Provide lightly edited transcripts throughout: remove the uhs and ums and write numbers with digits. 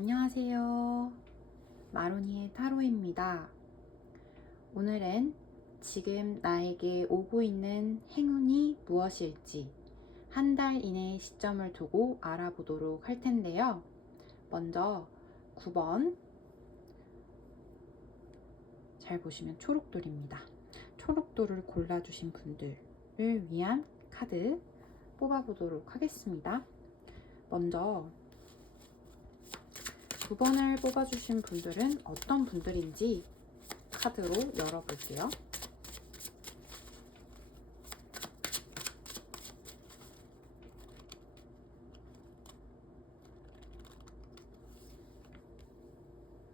안녕하세요. 마로니의 타로입니다. 오늘은 지금 나에게 오고 있는 행운이 무엇일지 한 달 이내의 시점을 두고 알아보도록 할 텐데요. 먼저 9번, 잘 보시면 초록돌입니다. 초록돌을 골라주신 분들을 위한 카드 뽑아보도록 하겠습니다. 먼저 9번을 뽑아주신 분들은 어떤 분들인지 카드로 열어볼게요.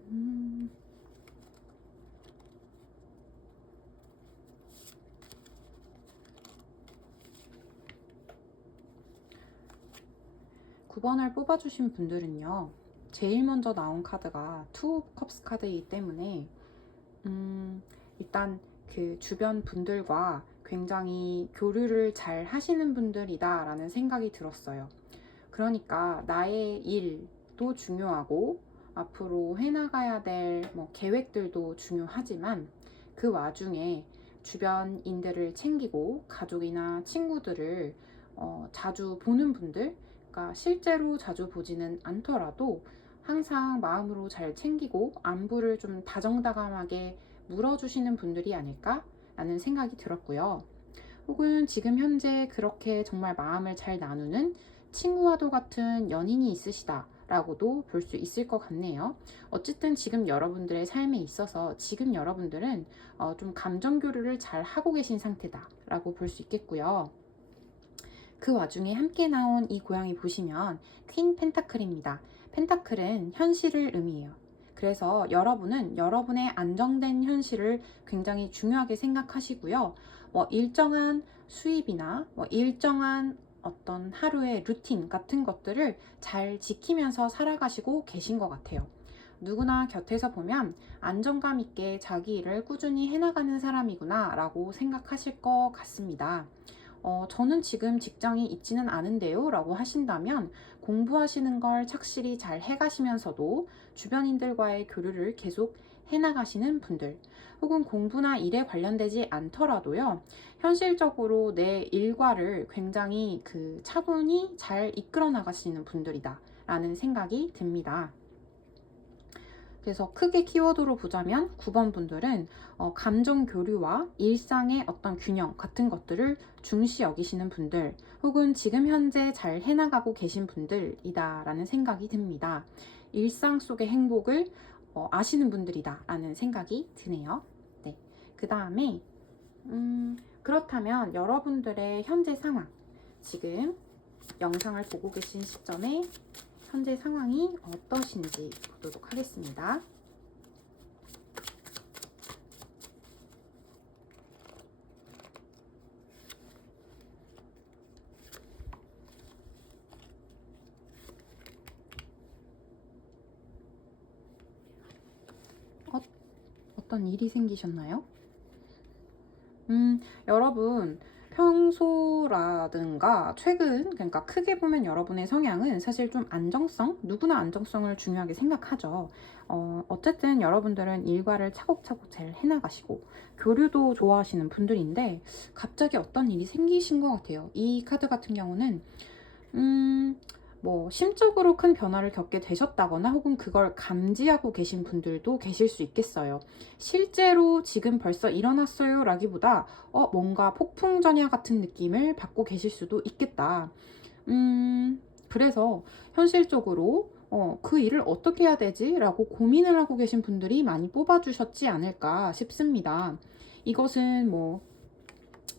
음... 9번을 뽑아주신 분들은요, 제일 먼저 나온 카드가 투 오브 컵스 카드이기 때문에 일단 그 주변 분들과 굉장히 교류를 잘 하시는 분들이다 라는 생각이 들었어요. 그러니까 나의 일도 중요하고 앞으로 해나가야 될 계획들도 중요하지만 그 와중에 주변인들을 챙기고 가족이나 친구들을 자주 보는 분들, 그러니까 실제로 자주 보지는 않더라도 항상 마음으로 잘 챙기고 안부를 좀 다정다감하게 물어주시는 분들이 아닐까 라는 생각이 들었고요. 혹은 지금 현재 그렇게 정말 마음을 잘 나누는 친구와도 같은 연인이 있으시다 라고도 볼 수 있을 것 같네요. 어쨌든 지금 여러분들의 삶에 있어서 지금 여러분들은 좀 감정 교류를 잘 하고 계신 상태다 라고 볼 수 있겠고요. 그 와중에 함께 나온 이 고양이 보시면 퀸 펜타클입니다. 펜타클은 현실을 의미해요. 그래서 여러분은 여러분의 안정된 현실을 굉장히 중요하게 생각하시고요. 일정한 수입이나 일정한 어떤 하루의 루틴 같은 것들을 잘 지키면서 살아가시고 계신 것 같아요. 누구나 곁에서 보면 안정감 있게 자기 일을 꾸준히 해나가는 사람이구나 라고 생각하실 것 같습니다. 저는 지금 직장이 있지는 않은데요 라고 하신다면 공부하시는 걸 착실히 잘 해가시면서도 주변인들과의 교류를 계속 해나가시는 분들, 혹은 공부나 일에 관련되지 않더라도요, 현실적으로 내 일과를 굉장히 차분히 잘 이끌어 나가시는 분들이다 라는 생각이 듭니다. 그래서 크게 키워드로 보자면 9번 분들은 감정 교류와 일상의 어떤 균형 같은 것들을 중시 여기시는 분들, 혹은 지금 현재 잘 해나가고 계신 분들이다 라는 생각이 듭니다. 일상 속의 행복을 아시는 분들이다 라는 생각이 드네요. 네. 그 다음에 그렇다면 여러분들의 현재 상황, 지금 영상을 보고 계신 시점에 현재 상황이 어떠신지 보도록 하겠습니다. 어떤 일이 생기셨나요? 여러분, 평소라든가 최근, 그러니까 크게 보면 여러분의 성향은 사실 좀 안정성, 누구나 안정성을 중요하게 생각하죠. 어쨌든 여러분들은 일과를 차곡차곡 잘 해나가시고 교류도 좋아하시는 분들인데 갑자기 어떤 일이 생기신 것 같아요. 이 카드 같은 경우는 심적으로 큰 변화를 겪게 되셨다거나 혹은 그걸 감지하고 계신 분들도 계실 수 있겠어요. 실제로 지금 벌써 일어났어요 라기보다 뭔가 폭풍전야 같은 느낌을 받고 계실 수도 있겠다. 그래서 현실적으로 그 일을 어떻게 해야 되지? 라고 고민을 하고 계신 분들이 많이 뽑아주셨지 않을까 싶습니다. 이것은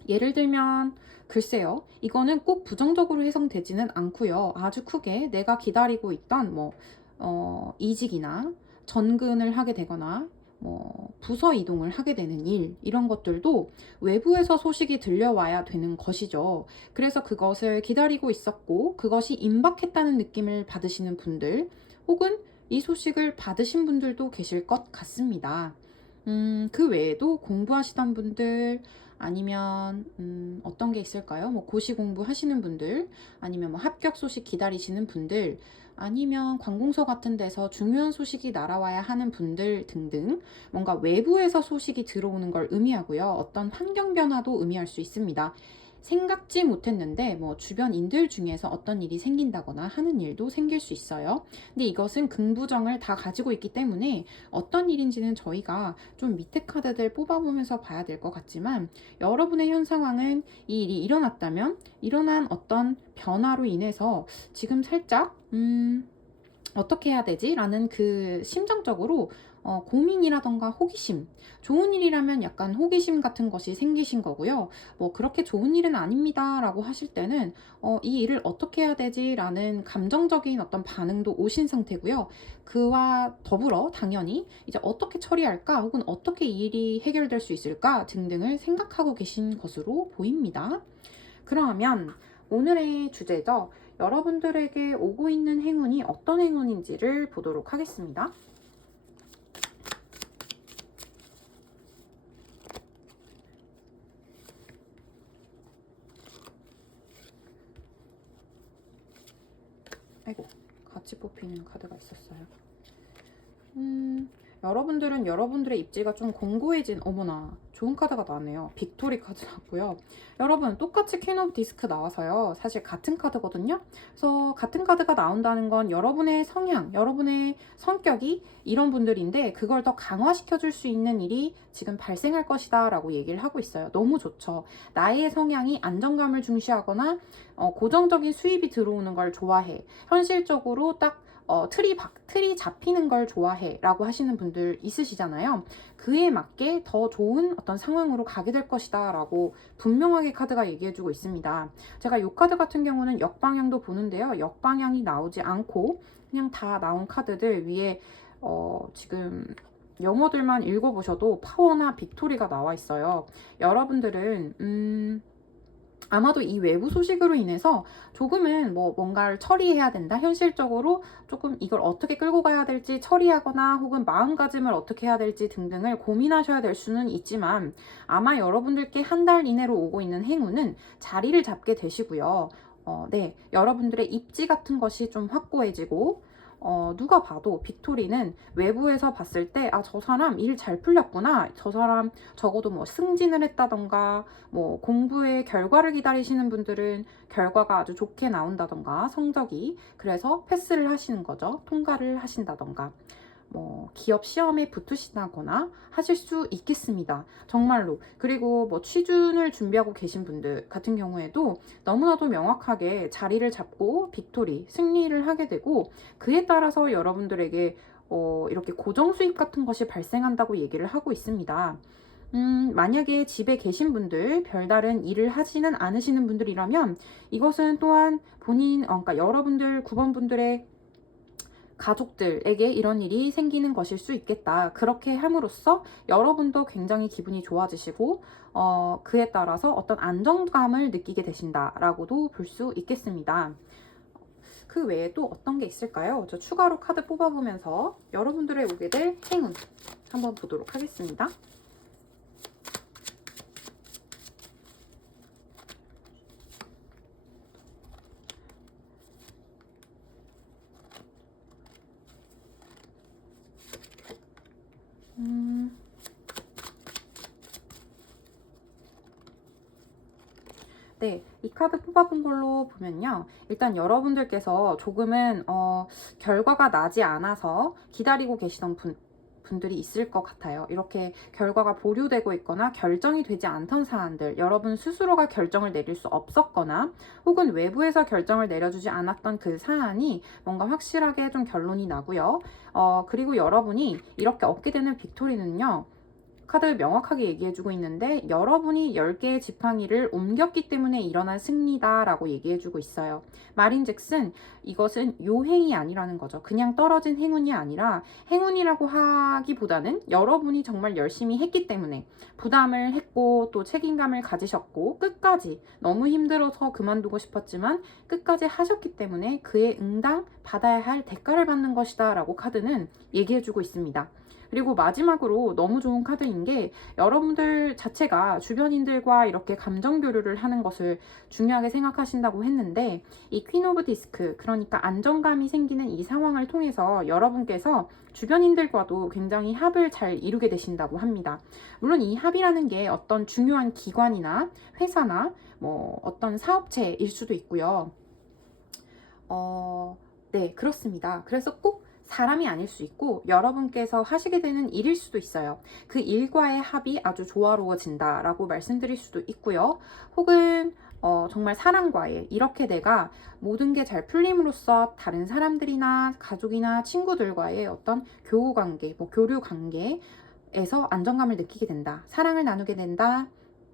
예를 들면 글쎄요, 이거는 꼭 부정적으로 해석되지는 않고요. 아주 크게 내가 기다리고 있던 이직이나 전근을 하게 되거나 부서 이동을 하게 되는 일, 이런 것들도 외부에서 소식이 들려와야 되는 것이죠. 그래서 그것을 기다리고 있었고 그것이 임박했다는 느낌을 받으시는 분들, 혹은 이 소식을 받으신 분들도 계실 것 같습니다. 그 외에도 공부하시던 분들, 아니면 어떤 게 있을까요? 고시 공부하시는 분들, 아니면 합격 소식 기다리시는 분들, 아니면 관공서 같은 데서 중요한 소식이 날아와야 하는 분들 등등 뭔가 외부에서 소식이 들어오는 걸 의미하고요. 어떤 환경 변화도 의미할 수 있습니다. 생각지 못했는데 뭐 주변인들 중에서 어떤 일이 생긴다거나 하는 일도 생길 수 있어요. 근데 이것은 긍부정을 다 가지고 있기 때문에 어떤 일인지는 저희가 좀 밑에 카드들 뽑아보면서 봐야 될 것 같지만, 여러분의 현 상황은 이 일이 일어났다면 일어난 어떤 변화로 인해서 지금 살짝 어떻게 해야 되지? 라는 그 심정적으로 고민이라던가 호기심, 좋은 일이라면 약간 호기심 같은 것이 생기신 거고요. 뭐 그렇게 좋은 일은 아닙니다 라고 하실 때는 이 일을 어떻게 해야 되지? 라는 감정적인 어떤 반응도 오신 상태고요. 그와 더불어 당연히 이제 어떻게 처리할까? 혹은 어떻게 이 일이 해결될 수 있을까? 등등을 생각하고 계신 것으로 보입니다. 그러면 오늘의 주제죠. 여러분들에게 오고 있는 행운이 어떤 행운인지를 보도록 하겠습니다. 아이고, 같이 뽑히는 카드가 있었어요. 여러분들은 여러분들의 입지가 좀 공고해진, 어머나 좋은 카드가 나왔네요. 빅토리 카드 나왔고요. 여러분 똑같이 퀸 오브 디스크 나와서요, 사실 같은 카드거든요. 그래서 같은 카드가 나온다는 건 여러분의 성향, 여러분의 성격이 이런 분들인데 그걸 더 강화시켜 줄 수 있는 일이 지금 발생할 것이다 라고 얘기를 하고 있어요. 너무 좋죠. 나의 성향이 안정감을 중시하거나 고정적인 수입이 들어오는 걸 좋아해. 현실적으로 딱 틀이 잡히는 걸 좋아해 라고 하시는 분들 있으시잖아요. 그에 맞게 더 좋은 어떤 상황으로 가게 될 것이다 라고 분명하게 카드가 얘기해주고 있습니다. 제가 이 카드 같은 경우는 역방향도 보는데요. 역방향이 나오지 않고 그냥 다 나온 카드들 위에 지금 영어들만 읽어보셔도 파워나 빅토리가 나와 있어요. 여러분들은 아마도 이 외부 소식으로 인해서 조금은 뭔가를 처리해야 된다, 현실적으로 조금 이걸 어떻게 끌고 가야 될지 처리하거나 혹은 마음가짐을 어떻게 해야 될지 등등을 고민하셔야 될 수는 있지만, 아마 여러분들께 한 달 이내로 오고 있는 행운은 자리를 잡게 되시고요. 네, 여러분들의 입지 같은 것이 좀 확고해지고, 누가 봐도 빅토리는 외부에서 봤을 때, 아, 저 사람 일 잘 풀렸구나, 저 사람 적어도 뭐 승진을 했다던가, 뭐 공부의 결과를 기다리시는 분들은 결과가 아주 좋게 나온다던가, 성적이, 그래서 패스를 하시는 거죠. 통과를 하신다던가, 뭐 기업 시험에 붙으시다거나 하실 수 있겠습니다. 정말로. 그리고 뭐 취준을 준비하고 계신 분들 같은 경우에도 너무나도 명확하게 자리를 잡고 빅토리, 승리를 하게 되고, 그에 따라서 여러분들에게 이렇게 고정 수입 같은 것이 발생한다고 얘기를 하고 있습니다. 만약에 집에 계신 분들, 별다른 일을 하지는 않으시는 분들이라면 이것은 또한 그러니까 여러분들 9번분들의 가족들에게 이런 일이 생기는 것일 수 있겠다. 그렇게 함으로써 여러분도 굉장히 기분이 좋아지시고 그에 따라서 어떤 안정감을 느끼게 되신다라고도 볼 수 있겠습니다. 그 외에 또 어떤 게 있을까요? 저 추가로 카드 뽑아보면서 여러분들의 오게 될 행운 한번 보도록 하겠습니다. 네, 이 카드 뽑아본 걸로 보면요. 일단 여러분들께서 조금은 결과가 나지 않아서 기다리고 계시던 분들이 있을 것 같아요. 이렇게 결과가 보류되고 있거나 결정이 되지 않던 사안들, 여러분 스스로가 결정을 내릴 수 없었거나 혹은 외부에서 결정을 내려주지 않았던 그 사안이 뭔가 확실하게 좀 결론이 나고요. 그리고 여러분이 이렇게 얻게 되는 빅토리는요, 카드 명확하게 얘기해주고 있는데, 여러분이 10개의 지팡이를 옮겼기 때문에 일어난 승리다 라고 얘기해주고 있어요. 말인즉슨 이것은 요행이 아니라는 거죠. 그냥 떨어진 행운이 아니라, 행운이라고 하기보다는 여러분이 정말 열심히 했기 때문에 부담을 했고 또 책임감을 가지셨고 끝까지, 너무 힘들어서 그만두고 싶었지만 끝까지 하셨기 때문에 그에 응당 받아야 할 대가를 받는 것이다 라고 카드는 얘기해주고 있습니다. 그리고 마지막으로 너무 좋은 카드인 포인트인 게 여러분들 자체가 주변인들과 이렇게 감정 교류를 하는 것을 중요하게 생각하신다고 했는데 이 퀸 오브 디스크, 그러니까 안정감이 생기는 이 상황을 통해서 여러분께서 주변인들과도 굉장히 합을 잘 이루게 되신다고 합니다. 물론 이 합이라는 게 어떤 중요한 기관이나 회사나 뭐 어떤 사업체일 수도 있고요. 네, 그렇습니다. 그래서 꼭 사람이 아닐 수 있고 여러분께서 하시게 되는 일일 수도 있어요. 그 일과의 합이 아주 조화로워진다라고 말씀드릴 수도 있고요. 혹은 정말 사람과의 이렇게 내가 모든 게 잘 풀림으로써 다른 사람들이나 가족이나 친구들과의 어떤 교우 관계, 뭐 교류 관계에서 안정감을 느끼게 된다. 사랑을 나누게 된다.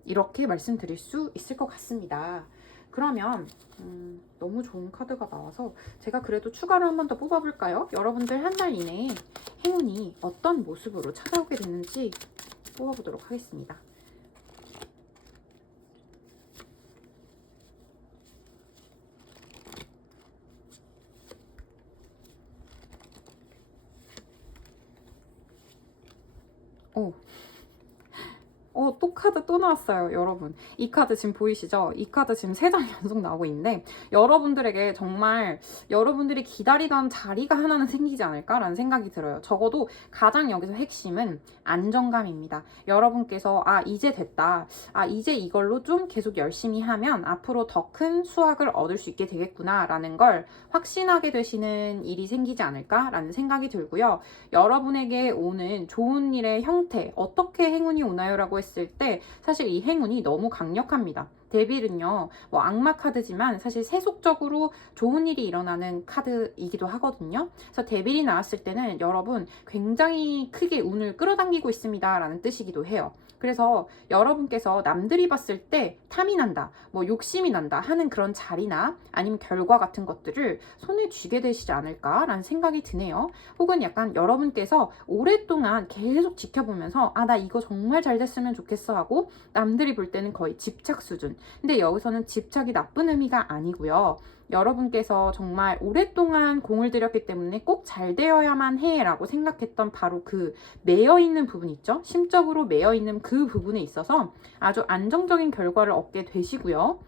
이렇게 말씀드릴 수 있을 것 같습니다. 그러면 너무 좋은 카드가 나와서 제가 그래도 추가로 한 번 더 뽑아볼까요? 여러분들 한 달 이내에 행운이 어떤 모습으로 찾아오게 되는지 뽑아보도록 하겠습니다. 또 카드 또 나왔어요, 여러분. 이 카드 지금 보이시죠? 이 카드 지금 3장 연속 나오고 있는데 여러분들에게 정말 여러분들이 기다리던 자리가 하나는 생기지 않을까라는 생각이 들어요. 적어도 가장 여기서 핵심은 안정감입니다. 여러분께서 이제 됐다. 이제 이걸로 좀 계속 열심히 하면 앞으로 더 큰 수확을 얻을 수 있게 되겠구나라는 걸 확신하게 되시는 일이 생기지 않을까라는 생각이 들고요. 여러분에게 오는 좋은 일의 형태, 어떻게 행운이 오나요라고 했을 때 사실 이 행운이 너무 강력합니다. 데빌은요, 뭐 악마 카드지만 사실 세속적으로 좋은 일이 일어나는 카드이기도 하거든요. 그래서 데빌이 나왔을 때는 여러분 굉장히 크게 운을 끌어당기고 있습니다 라는 뜻이기도 해요. 그래서 여러분께서 남들이 봤을 때 탐이 난다, 뭐 욕심이 난다 하는 그런 자리나 아니면 결과 같은 것들을 손에 쥐게 되시지 않을까라는 생각이 드네요. 혹은 약간 여러분께서 오랫동안 계속 지켜보면서 나 이거 정말 잘 됐으면 좋겠어 하고 남들이 볼 때는 거의 집착 수준. 근데 여기서는 집착이 나쁜 의미가 아니고요. 여러분께서 정말 오랫동안 공을 들였기 때문에 꼭 잘 되어야만 해 라고 생각했던 바로 그 매여있는 부분 있죠? 심적으로 매여있는 그 부분에 있어서 아주 안정적인 결과를 얻게 되시고요.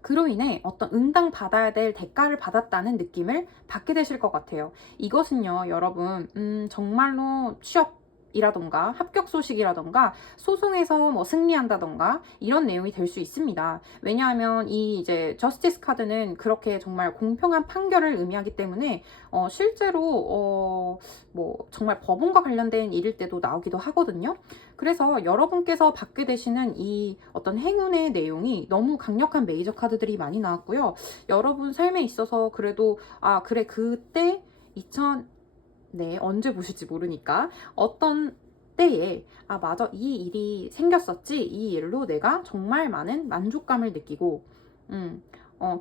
그로 인해 어떤 응당받아야 될 대가를 받았다는 느낌을 받게 되실 것 같아요. 이것은요, 여러분, 정말로 취업이라던가 합격 소식이라던가 소송에서 뭐 승리한다던가 이런 내용이 될 수 있습니다. 왜냐하면 이 이제 저스티스 카드는 그렇게 정말 공평한 판결을 의미하기 때문에 실제로 뭐 정말 법원과 관련된 일일 때도 나오기도 하거든요. 그래서 여러분께서 받게 되시는 이 어떤 행운의 내용이 너무 강력한 메이저 카드들이 많이 나왔고요. 여러분 삶에 있어서 그래도 그래 그때 네, 언제 보실지 모르니까 어떤 때에 맞아, 이 일이 생겼었지, 이 일로 내가 정말 많은 만족감을 느끼고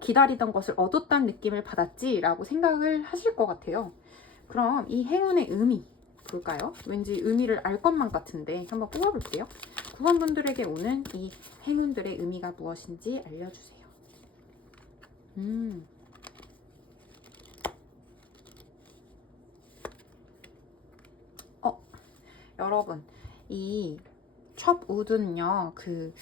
기다리던 것을 얻었다는 느낌을 받았지 라고 생각을 하실 것 같아요. 그럼 이 행운의 의미 볼까요? 왠지 의미를 알 것만 같은데 한번 뽑아볼게요. 9번 분들에게 오는 이 행운들의 의미가 무엇인지 알려주세요. 여러분, 이 첩우드는요, 그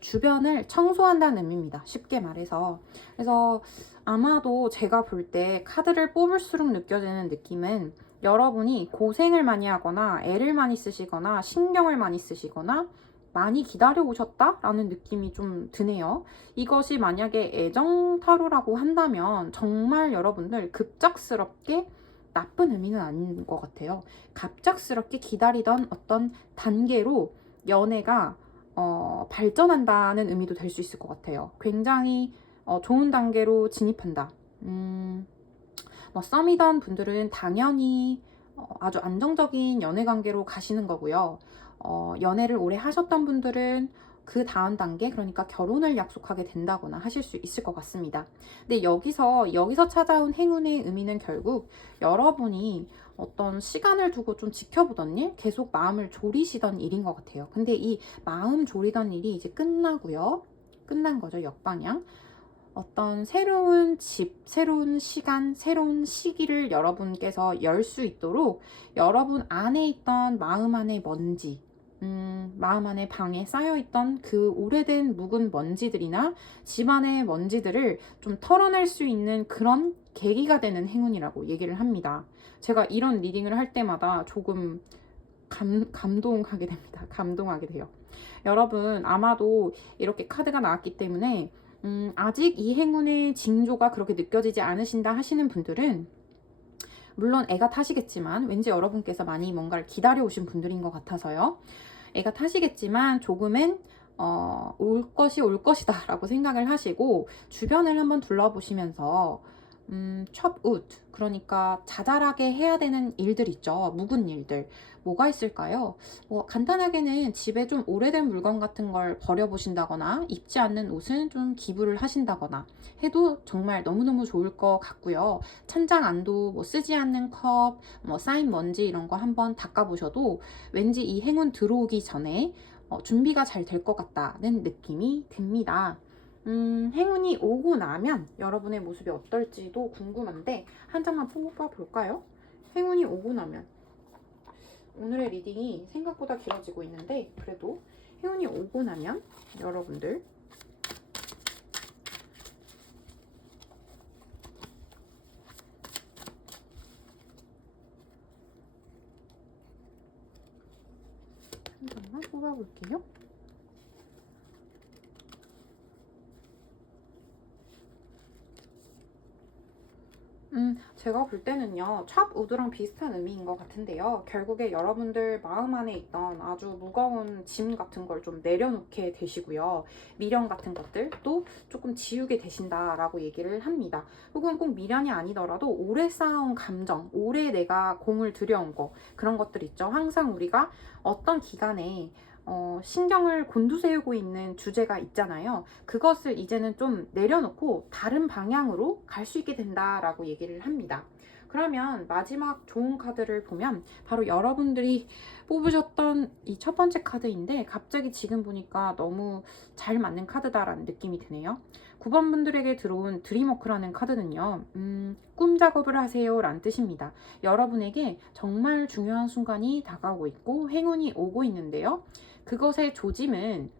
주변을 청소한다는 의미입니다. 쉽게 말해서. 그래서 아마도 제가 볼 때 카드를 뽑을수록 느껴지는 느낌은 여러분이 고생을 많이 하거나 애를 많이 쓰시거나 신경을 많이 쓰시거나 많이 기다려 오셨다라는 느낌이 좀 드네요. 이것이 만약에 애정 타로라고 한다면 정말 여러분들 급작스럽게 나쁜 의미는 아닌 것 같아요. 갑작스럽게 기다리던 어떤 단계로 연애가 발전한다는 의미도 될 수 있을 것 같아요. 굉장히 좋은 단계로 진입한다. 뭐 썸이던 분들은 당연히 아주 안정적인 연애 관계로 가시는 거고요. 연애를 오래 하셨던 분들은 그 다음 단계, 그러니까 결혼을 약속하게 된다거나 하실 수 있을 것 같습니다. 근데 여기서 찾아온 행운의 의미는 결국 여러분이 어떤 시간을 두고 좀 지켜보던 일, 계속 마음을 졸이시던 일인 것 같아요. 근데 이 마음 졸이던 일이 이제 끝나고요. 끝난 거죠, 역방향. 어떤 새로운 집, 새로운 시간, 새로운 시기를 여러분께서 열 수 있도록 여러분 안에 있던 마음 안의 먼지, 마음 안에 방에 쌓여있던 그 오래된 묵은 먼지들이나 집안의 먼지들을 좀 털어낼 수 있는 그런 계기가 되는 행운이라고 얘기를 합니다. 제가 이런 리딩을 할 때마다 조금 감동하게 됩니다. 감동하게 돼요. 여러분 아마도 이렇게 카드가 나왔기 때문에 아직 이 행운의 징조가 그렇게 느껴지지 않으신다 하시는 분들은 물론 애가 타시겠지만 왠지 여러분께서 많이 뭔가를 기다려 오신 분들인 것 같아서요. 애가 타시겠지만 조금은 올 것이 올 것이다 라고 생각을 하시고 주변을 한번 둘러보시면서 첩웃, 그러니까 자잘하게 해야 되는 일들 있죠. 묵은 일들. 뭐가 있을까요? 간단하게는 집에 좀 오래된 물건 같은 걸 버려보신다거나 입지 않는 옷은 좀 기부를 하신다거나 해도 정말 너무너무 좋을 것 같고요. 찬장 안도 뭐 쓰지 않는 컵, 뭐 쌓인 먼지 이런 거 한번 닦아보셔도 왠지 이 행운 들어오기 전에 준비가 잘 될 것 같다는 느낌이 듭니다. 행운이 오고 나면 여러분의 모습이 어떨지도 궁금한데 한 장만 뽑아 볼까요? 행운이 오고 나면 오늘의 리딩이 생각보다 길어지고 있는데 그래도 행운이 오고 나면 여러분들 한 장만 뽑아 볼게요. 제가 볼 때는요, 찹 우드랑 비슷한 의미인 것 같은데요. 결국에 여러분들 마음 안에 있던 아주 무거운 짐 같은 걸 좀 내려놓게 되시고요. 미련 같은 것들도 조금 지우게 되신다라고 얘기를 합니다. 혹은 꼭 미련이 아니더라도 오래 쌓아온 감정, 오래 내가 공을 들여온 거, 그런 것들 있죠. 항상 우리가 어떤 기간에 신경을 곤두세우고 있는 주제가 있잖아요. 그것을 이제는 좀 내려놓고 다른 방향으로 갈 수 있게 된다라고 얘기를 합니다. 그러면 마지막 좋은 카드를 보면 바로 여러분들이 뽑으셨던 이 첫 번째 카드인데 갑자기 지금 보니까 너무 잘 맞는 카드다라는 느낌이 드네요. 9번 분들에게 들어온 드림워크라는 카드는요. 꿈 작업을 하세요 라는 뜻입니다. 여러분에게 정말 중요한 순간이 다가오고 있고 행운이 오고 있는데요. 그것의 조짐은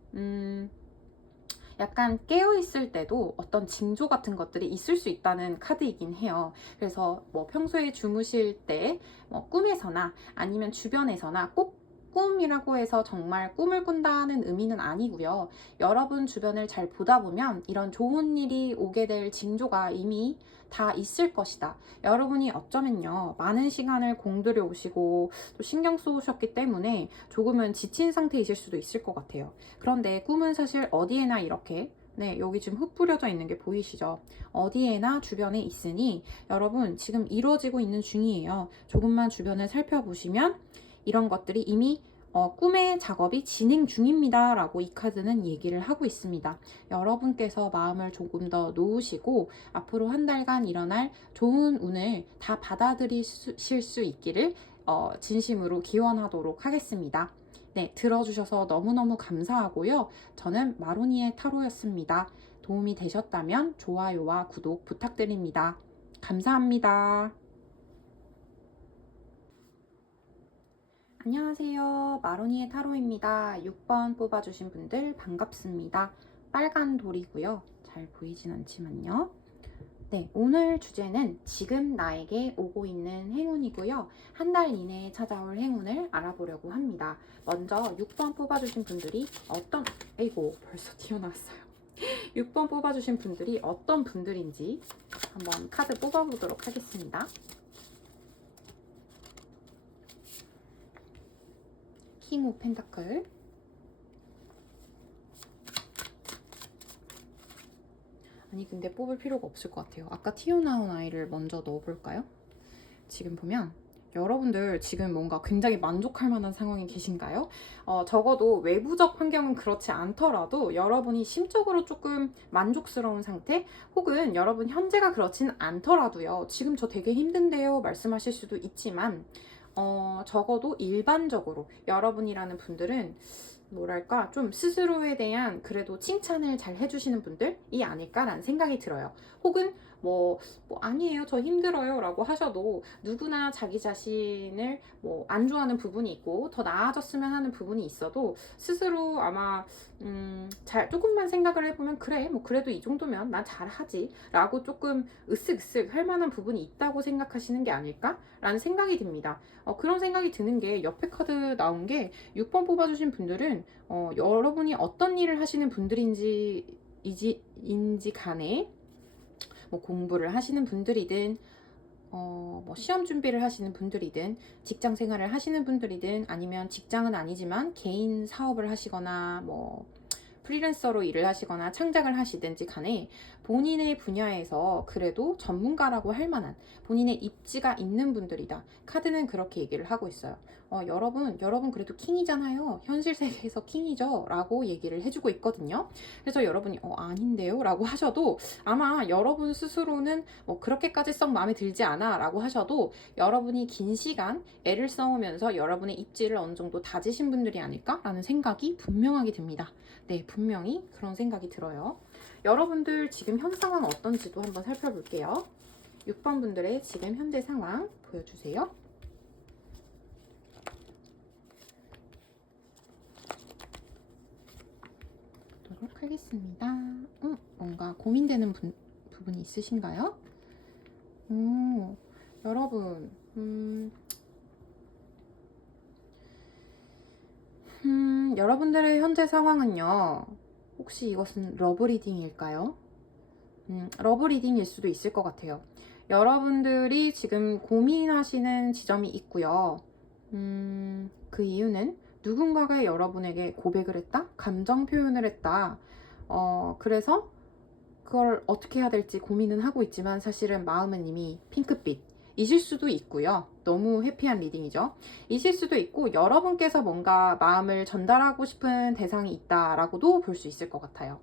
약간 깨어있을 때도 어떤 징조 같은 것들이 있을 수 있다는 카드이긴 해요. 그래서 뭐 평소에 주무실 때 뭐 꿈에서나 아니면 주변에서나 꼭 꿈이라고 해서 정말 꿈을 꾼다는 의미는 아니고요. 여러분 주변을 잘 보다 보면 이런 좋은 일이 오게 될 징조가 이미 다 있을 것이다. 여러분이 어쩌면요, 많은 시간을 공들여 오시고 또 신경 쏘셨기 때문에 조금은 지친 상태이실 수도 있을 것 같아요. 그런데 꿈은 사실 어디에나 이렇게 여기 지금 흙 뿌려져 있는 게 보이시죠? 어디에나 주변에 있으니 여러분 지금 이루어지고 있는 중이에요. 조금만 주변을 살펴보시면 이런 것들이 이미 꿈의 작업이 진행 중입니다 라고 이 카드는 얘기를 하고 있습니다. 여러분께서 마음을 조금 더 놓으시고 앞으로 한 달간 일어날 좋은 운을 다 받아들이실 수 있기를 진심으로 기원하도록 하겠습니다. 네, 들어주셔서 너무너무 감사하고요. 저는 마로니의 타로였습니다. 도움이 되셨다면 좋아요와 구독 부탁드립니다. 감사합니다. 안녕하세요. 마로니의 타로입니다. 6번 뽑아주신 분들 반갑습니다. 빨간 돌이고요. 잘 보이진 않지만요. 네, 오늘 주제는 지금 나에게 오고 있는 행운이고요. 한 달 이내에 찾아올 행운을 알아보려고 합니다. 먼저 6번 뽑아주신 분들이 벌써 튀어나왔어요. 6번 뽑아주신 분들이 어떤 분들인지 한번 카드 뽑아보도록 하겠습니다. 킹 오브 펜타클, 아니 근데 뽑을 필요가 없을 것 같아요. 아까 튀어나온 아이를 먼저 넣어볼까요? 지금 보면 여러분들 지금 뭔가 굉장히 만족할 만한 상황에 계신가요? 적어도 외부적 환경은 그렇지 않더라도 여러분이 심적으로 조금 만족스러운 상태, 혹은 여러분 현재가 그렇진 않더라도요, 지금 저 되게 힘든데요 말씀하실 수도 있지만 적어도 일반적으로 여러분이라는 분들은 뭐랄까 좀 스스로에 대한 그래도 칭찬을 잘 해주시는 분들이 아닐까라는 생각이 들어요. 혹은 뭐 아니에요 저 힘들어요 라고 하셔도 누구나 자기 자신을 뭐 안 좋아하는 부분이 있고 더 나아졌으면 하는 부분이 있어도 스스로 아마 잘 조금만 생각을 해보면 그래 뭐 그래도 이 정도면 난 잘하지 라고 조금 으쓱으쓱 할 만한 부분이 있다고 생각하시는 게 아닐까 라는 생각이 듭니다. 그런 생각이 드는 게 옆에 카드 나온 게 6번 뽑아주신 분들은 여러분이 어떤 일을 하시는 분들인지 간에 뭐 공부를 하시는 분들이든 뭐 시험 준비를 하시는 분들이든 직장 생활을 하시는 분들이든 아니면 직장은 아니지만 개인 사업을 하시거나 뭐 프리랜서로 일을 하시거나 창작을 하시든지 간에 본인의 분야에서 그래도 전문가라고 할 만한 본인의 입지가 있는 분들이다. 카드는 그렇게 얘기를 하고 있어요. 여러분 그래도 킹이잖아요. 현실 세계에서 킹이죠. 라고 얘기를 해주고 있거든요. 그래서 여러분이 아닌데요? 라고 하셔도 아마 여러분 스스로는 뭐 그렇게까지 썩 마음에 들지 않아 라고 하셔도 여러분이 긴 시간 애를 써오면서 여러분의 입지를 어느 정도 다지신 분들이 아닐까라는 생각이 분명하게 듭니다. 네, 분명히 그런 생각이 들어요. 여러분들 지금 현 상황 어떤지도 한번 살펴볼게요. 6번 분들의 지금 현재 상황 보여주세요. 보도록 하겠습니다. 뭔가 고민되는 부분이 있으신가요? 여러분, 여러분들의 현재 상황은요, 혹시 이것은 러브리딩일까요? 러브리딩일 수도 있을 것 같아요. 여러분들이 지금 고민하시는 지점이 있고요. 그 이유는 누군가가 여러분에게 고백을 했다? 감정 표현을 했다. 그래서 그걸 어떻게 해야 될지 고민은 하고 있지만 사실은 마음은 이미 핑크빛 이실 수도 있고요. 너무 해피한 리딩이죠. 이실 수도 있고 여러분께서 뭔가 마음을 전달하고 싶은 대상이 있다라고도 볼 수 있을 것 같아요.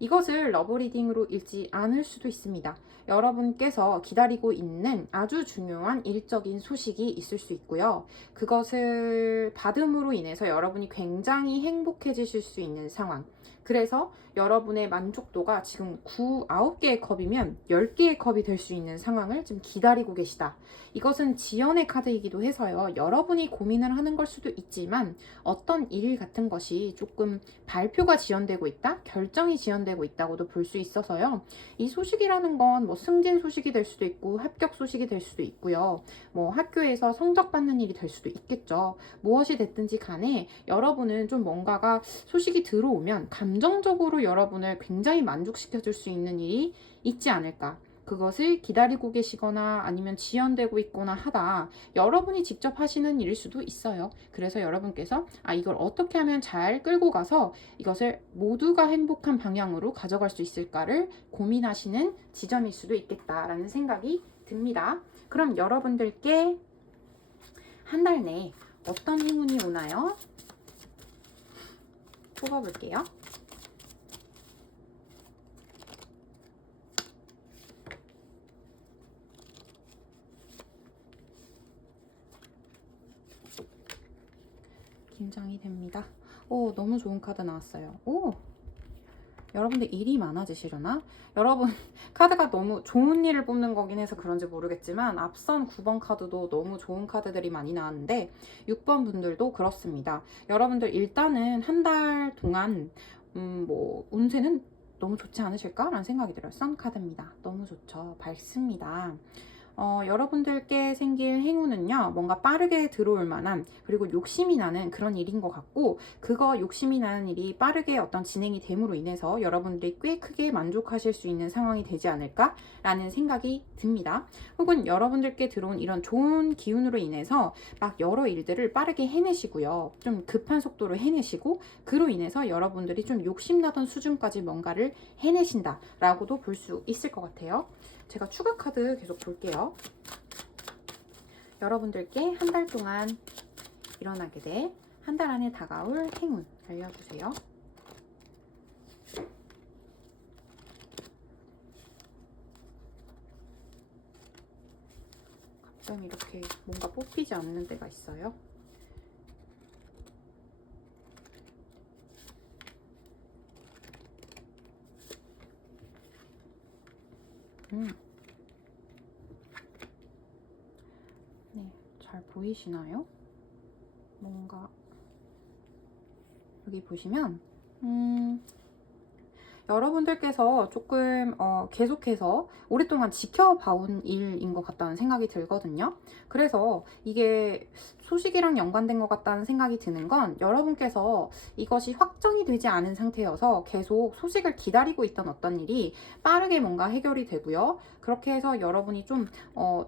이것을 러브리딩으로 읽지 않을 수도 있습니다. 여러분께서 기다리고 있는 아주 중요한 일적인 소식이 있을 수 있고요. 그것을 받음으로 인해서 여러분이 굉장히 행복해지실 수 있는 상황. 그래서 여러분의 만족도가 지금 9개의 컵이면 10개의 컵이 될 수 있는 상황을 지금 기다리고 계시다. 이것은 지연의 카드이기도 해서요. 여러분이 고민을 하는 걸 수도 있지만 어떤 일 같은 것이 조금 발표가 지연되고 있다? 결정이 지연되고 있다고도 볼 수 있어서요. 이 소식이라는 건 뭐 승진 소식이 될 수도 있고 합격 소식이 될 수도 있고요. 뭐 학교에서 성적 받는 일이 될 수도 있겠죠. 무엇이 됐든지 간에 여러분은 좀 뭔가가 소식이 들어오면 감정적으로 여러분을 굉장히 만족시켜 줄 수 있는 일이 있지 않을까. 그것을 기다리고 계시거나 아니면 지연되고 있거나 하다 여러분이 직접 하시는 일일 수도 있어요. 그래서 여러분께서 이걸 어떻게 하면 잘 끌고 가서 이것을 모두가 행복한 방향으로 가져갈 수 있을까를 고민하시는 지점일 수도 있겠다라는 생각이 듭니다. 그럼 여러분들께 한 달 내에 어떤 행운이 오나요? 뽑아볼게요. 긴장이 됩니다. 너무 좋은 카드 나왔어요. 여러분들 일이 많아지시려나? 여러분 카드가 너무 좋은 일을 뽑는 거긴 해서 그런지 모르겠지만 앞선 9번 카드도 너무 좋은 카드들이 많이 나왔는데 6번 분들도 그렇습니다. 여러분들 일단은 한 달 동안 뭐 운세는 너무 좋지 않으실까라는 생각이 들어요. 선 카드입니다. 너무 좋죠. 밝습니다. 여러분들께 생길 행운은요, 뭔가 빠르게 들어올 만한, 그리고 욕심이 나는 그런 일인 것 같고, 욕심이 나는 일이 빠르게 어떤 진행이 됨으로 인해서 여러분들이 꽤 크게 만족하실 수 있는 상황이 되지 않을까라는 생각이 듭니다. 혹은 여러분들께 들어온 이런 좋은 기운으로 인해서 막 여러 일들을 빠르게 해내시고요. 좀 급한 속도로 해내시고, 그로 인해서 여러분들이 좀 욕심나던 수준까지 뭔가를 해내신다라고도 볼 수 있을 것 같아요. 제가 추가 카드 계속 볼게요. 여러분들께 한 달 동안 일어나게 될 한 달 안에 다가올 행운 알려주세요. 가끔 이렇게 뭔가 뽑히지 않는 때가 있어요. 네, 잘 보이시나요? 뭔가 여기 보시면 여러분들께서 조금 계속해서 오랫동안 지켜봐온 일인 것 같다는 생각이 들거든요. 그래서 이게 소식이랑 연관된 것 같다는 생각이 드는 건 여러분께서 이것이 확정이 되지 않은 상태여서 계속 소식을 기다리고 있던 어떤 일이 빠르게 뭔가 해결이 되고요. 그렇게 해서 여러분이 좀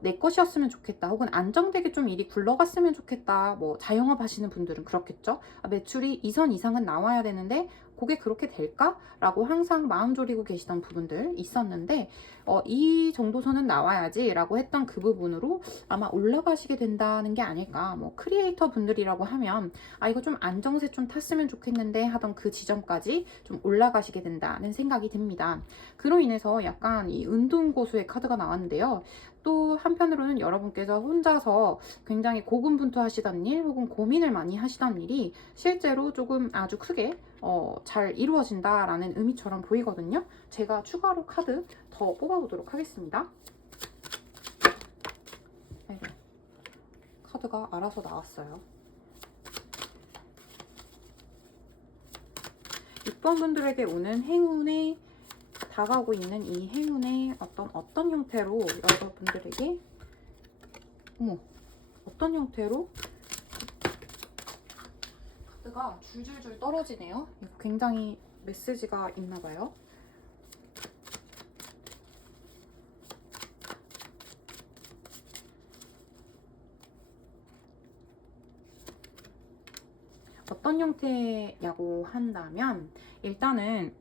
내 것이었으면 좋겠다, 혹은 안정되게 좀 일이 굴러갔으면 좋겠다, 뭐 자영업 하시는 분들은 그렇겠죠. 매출이 2선 이상은 나와야 되는데 그게 그렇게 될까? 라고 항상 마음 졸이고 계시던 부분들 있었는데 이 정도 선은 나와야지 라고 했던 그 부분으로 아마 올라가시게 된다는 게 아닐까. 뭐 크리에이터 분들이라고 하면 이거 좀 안정세 좀 탔으면 좋겠는데 하던 그 지점까지 좀 올라가시게 된다는 생각이 듭니다. 그로 인해서 약간 이 은둔고수의 카드가 나왔는데요. 또 한편으로는 여러분께서 혼자서 굉장히 고군분투하시던 일 혹은 고민을 많이 하시던 일이 실제로 조금 아주 크게 잘 이루어진다라는 의미처럼 보이거든요. 제가 추가로 카드 더 뽑아보도록 하겠습니다. 아이고, 카드가 알아서 나왔어요. 6번 분들에게 오는 행운에 다가오고 있는 이 행운의 어떤 형태로 여러분들에게 어떤 형태로 카드가 줄줄줄 떨어지네요. 이거 굉장히 메시지가 있나 봐요. 어떤 형태냐고 한다면 일단은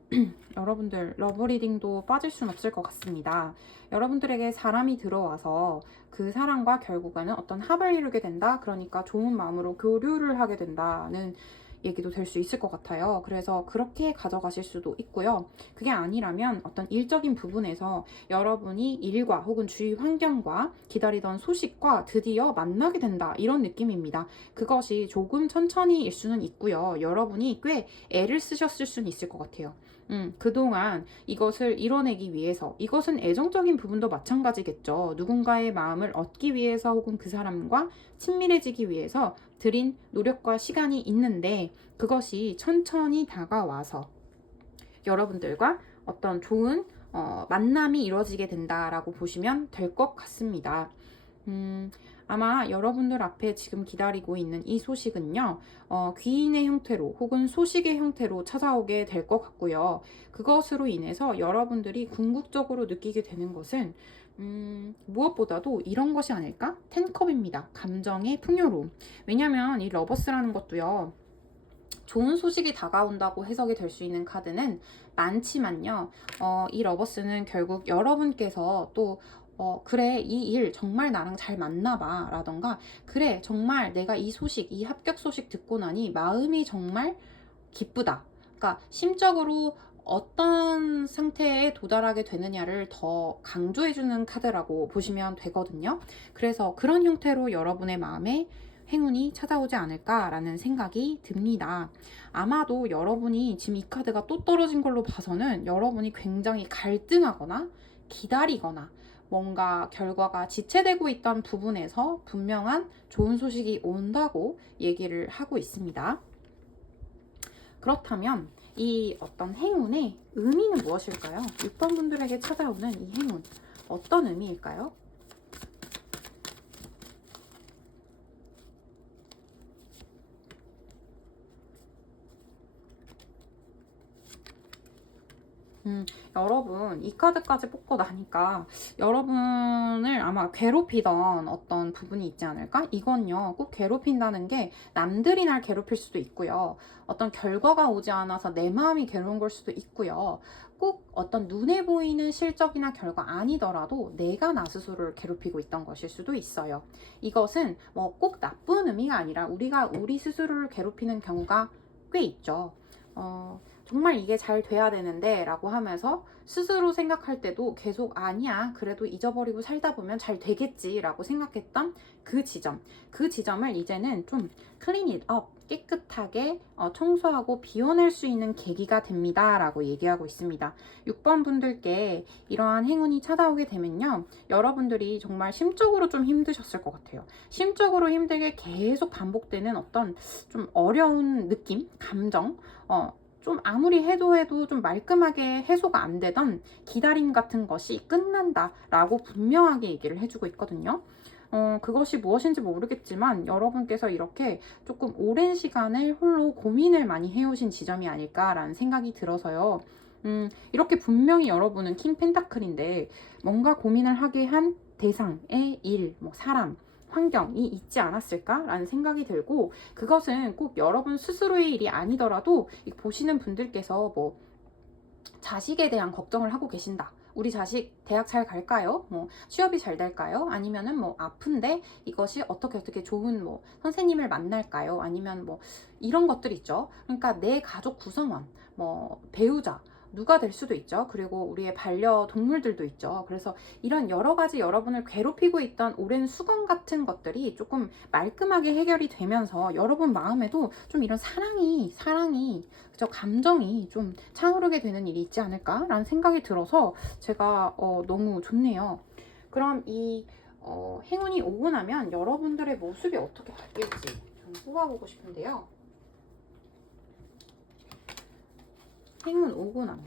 여러분들 러브리딩도 빠질 순 없을 것 같습니다. 여러분들에게 사람이 들어와서 그 사람과 결국에는 어떤 합을 이루게 된다. 그러니까 좋은 마음으로 교류를 하게 된다는 얘기도 될 수 있을 것 같아요. 그래서 그렇게 가져가실 수도 있고요. 그게 아니라면 어떤 일적인 부분에서 여러분이 일과 혹은 주위 환경과 기다리던 소식과 드디어 만나게 된다, 이런 느낌입니다. 그것이 조금 천천히일 수는 있고요. 여러분이 꽤 애를 쓰셨을 수는 있을 것 같아요. 그동안 이것을 이뤄내기 위해서, 이것은 애정적인 부분도 마찬가지겠죠. 누군가의 마음을 얻기 위해서 혹은 그 사람과 친밀해지기 위해서 들인 노력과 시간이 있는데 그것이 천천히 다가와서 여러분들과 어떤 좋은 만남이 이루어지게 된다라고 보시면 될 것 같습니다. 아마 여러분들 앞에 지금 기다리고 있는 이 소식은요, 귀인의 형태로 혹은 소식의 형태로 찾아오게 될 것 같고요. 그것으로 인해서 여러분들이 궁극적으로 느끼게 되는 것은 무엇보다도 이런 것이 아닐까? 10컵입니다. 감정의 풍요로움. 왜냐면 이 러버스라는 것도요, 좋은 소식이 다가온다고 해석이 될 수 있는 카드는 많지만요, 이 러버스는 결국 여러분께서 또 그래, 이 일 정말 나랑 잘 맞나 봐 라던가, 그래, 정말 내가 이 소식, 이 합격 소식 듣고 나니 마음이 정말 기쁘다. 그러니까 심적으로 어떤 상태에 도달하게 되느냐를 더 강조해주는 카드라고 보시면 되거든요. 그래서 그런 형태로 여러분의 마음에 행운이 찾아오지 않을까라는 생각이 듭니다. 아마도 여러분이 지금 이 카드가 또 떨어진 걸로 봐서는 여러분이 굉장히 갈등하거나 기다리거나 뭔가 결과가 지체되고 있던 부분에서 분명한 좋은 소식이 온다고 얘기를 하고 있습니다. 그렇다면 이 어떤 행운의 의미는 무엇일까요? 6번 분들에게 찾아오는 이 행운, 어떤 의미일까요? 여러분, 이 카드까지 뽑고 나니까 여러분을 아마 괴롭히던 어떤 부분이 있지 않을까? 이건요, 꼭 괴롭힌다는 게 남들이 날 괴롭힐 수도 있고요. 어떤 결과가 오지 않아서 내 마음이 괴로운 걸 수도 있고요. 꼭 어떤 눈에 보이는 실적이나 결과 아니더라도 내가 나 스스로를 괴롭히고 있던 것일 수도 있어요. 이것은 뭐 꼭 나쁜 의미가 아니라 우리가 우리 스스로를 괴롭히는 경우가 꽤 있죠. 정말 이게 잘 돼야 되는데 라고 하면서 스스로 생각할 때도 계속 아니야, 그래도 잊어버리고 살다 보면 잘 되겠지 라고 생각했던 그 지점을 이제는 좀 clean it up, 깨끗하게 청소하고 비워낼 수 있는 계기가 됩니다 라고 얘기하고 있습니다. 6번 분들께 이러한 행운이 찾아오게 되면요, 여러분들이 정말 심적으로 좀 힘드셨을 것 같아요. 심적으로 힘들게 계속 반복되는 어떤 좀 어려운 느낌, 감정, 좀 아무리 해도 좀 말끔하게 해소가 안 되던 기다림 같은 것이 끝난다 라고 분명하게 얘기를 해주고 있거든요. 그것이 무엇인지 모르겠지만 여러분께서 이렇게 조금 오랜 시간을 홀로 고민을 많이 해오신 지점이 아닐까라는 생각이 들어서요. 이렇게 분명히 여러분은 킹 펜타클인데 뭔가 고민을 하게 한 대상의 일, 뭐 사람, 환경이 있지 않았을까라는 생각이 들고, 그것은 꼭 여러분 스스로의 일이 아니더라도 보시는 분들께서 뭐 자식에 대한 걱정을 하고 계신다. 우리 자식 대학 잘 갈까요? 뭐 취업이 잘 될까요? 아니면은 뭐 아픈데 이것이 어떻게 좋은 뭐 선생님을 만날까요? 아니면 뭐 이런 것들 있죠. 그러니까 내 가족 구성원, 뭐 배우자, 누가 될 수도 있죠. 그리고 우리의 반려동물들도 있죠. 그래서 이런 여러 가지 여러분을 괴롭히고 있던 오랜 수건 같은 것들이 조금 말끔하게 해결이 되면서 여러분 마음에도 좀 이런 사랑이 그저 감정이 좀 차오르게 되는 일이 있지 않을까라는 생각이 들어서 제가 너무 좋네요. 그럼 이 행운이 오고 나면 여러분들의 모습이 어떻게 바뀔지 좀 뽑아보고 싶은데요. 행운 오고 나면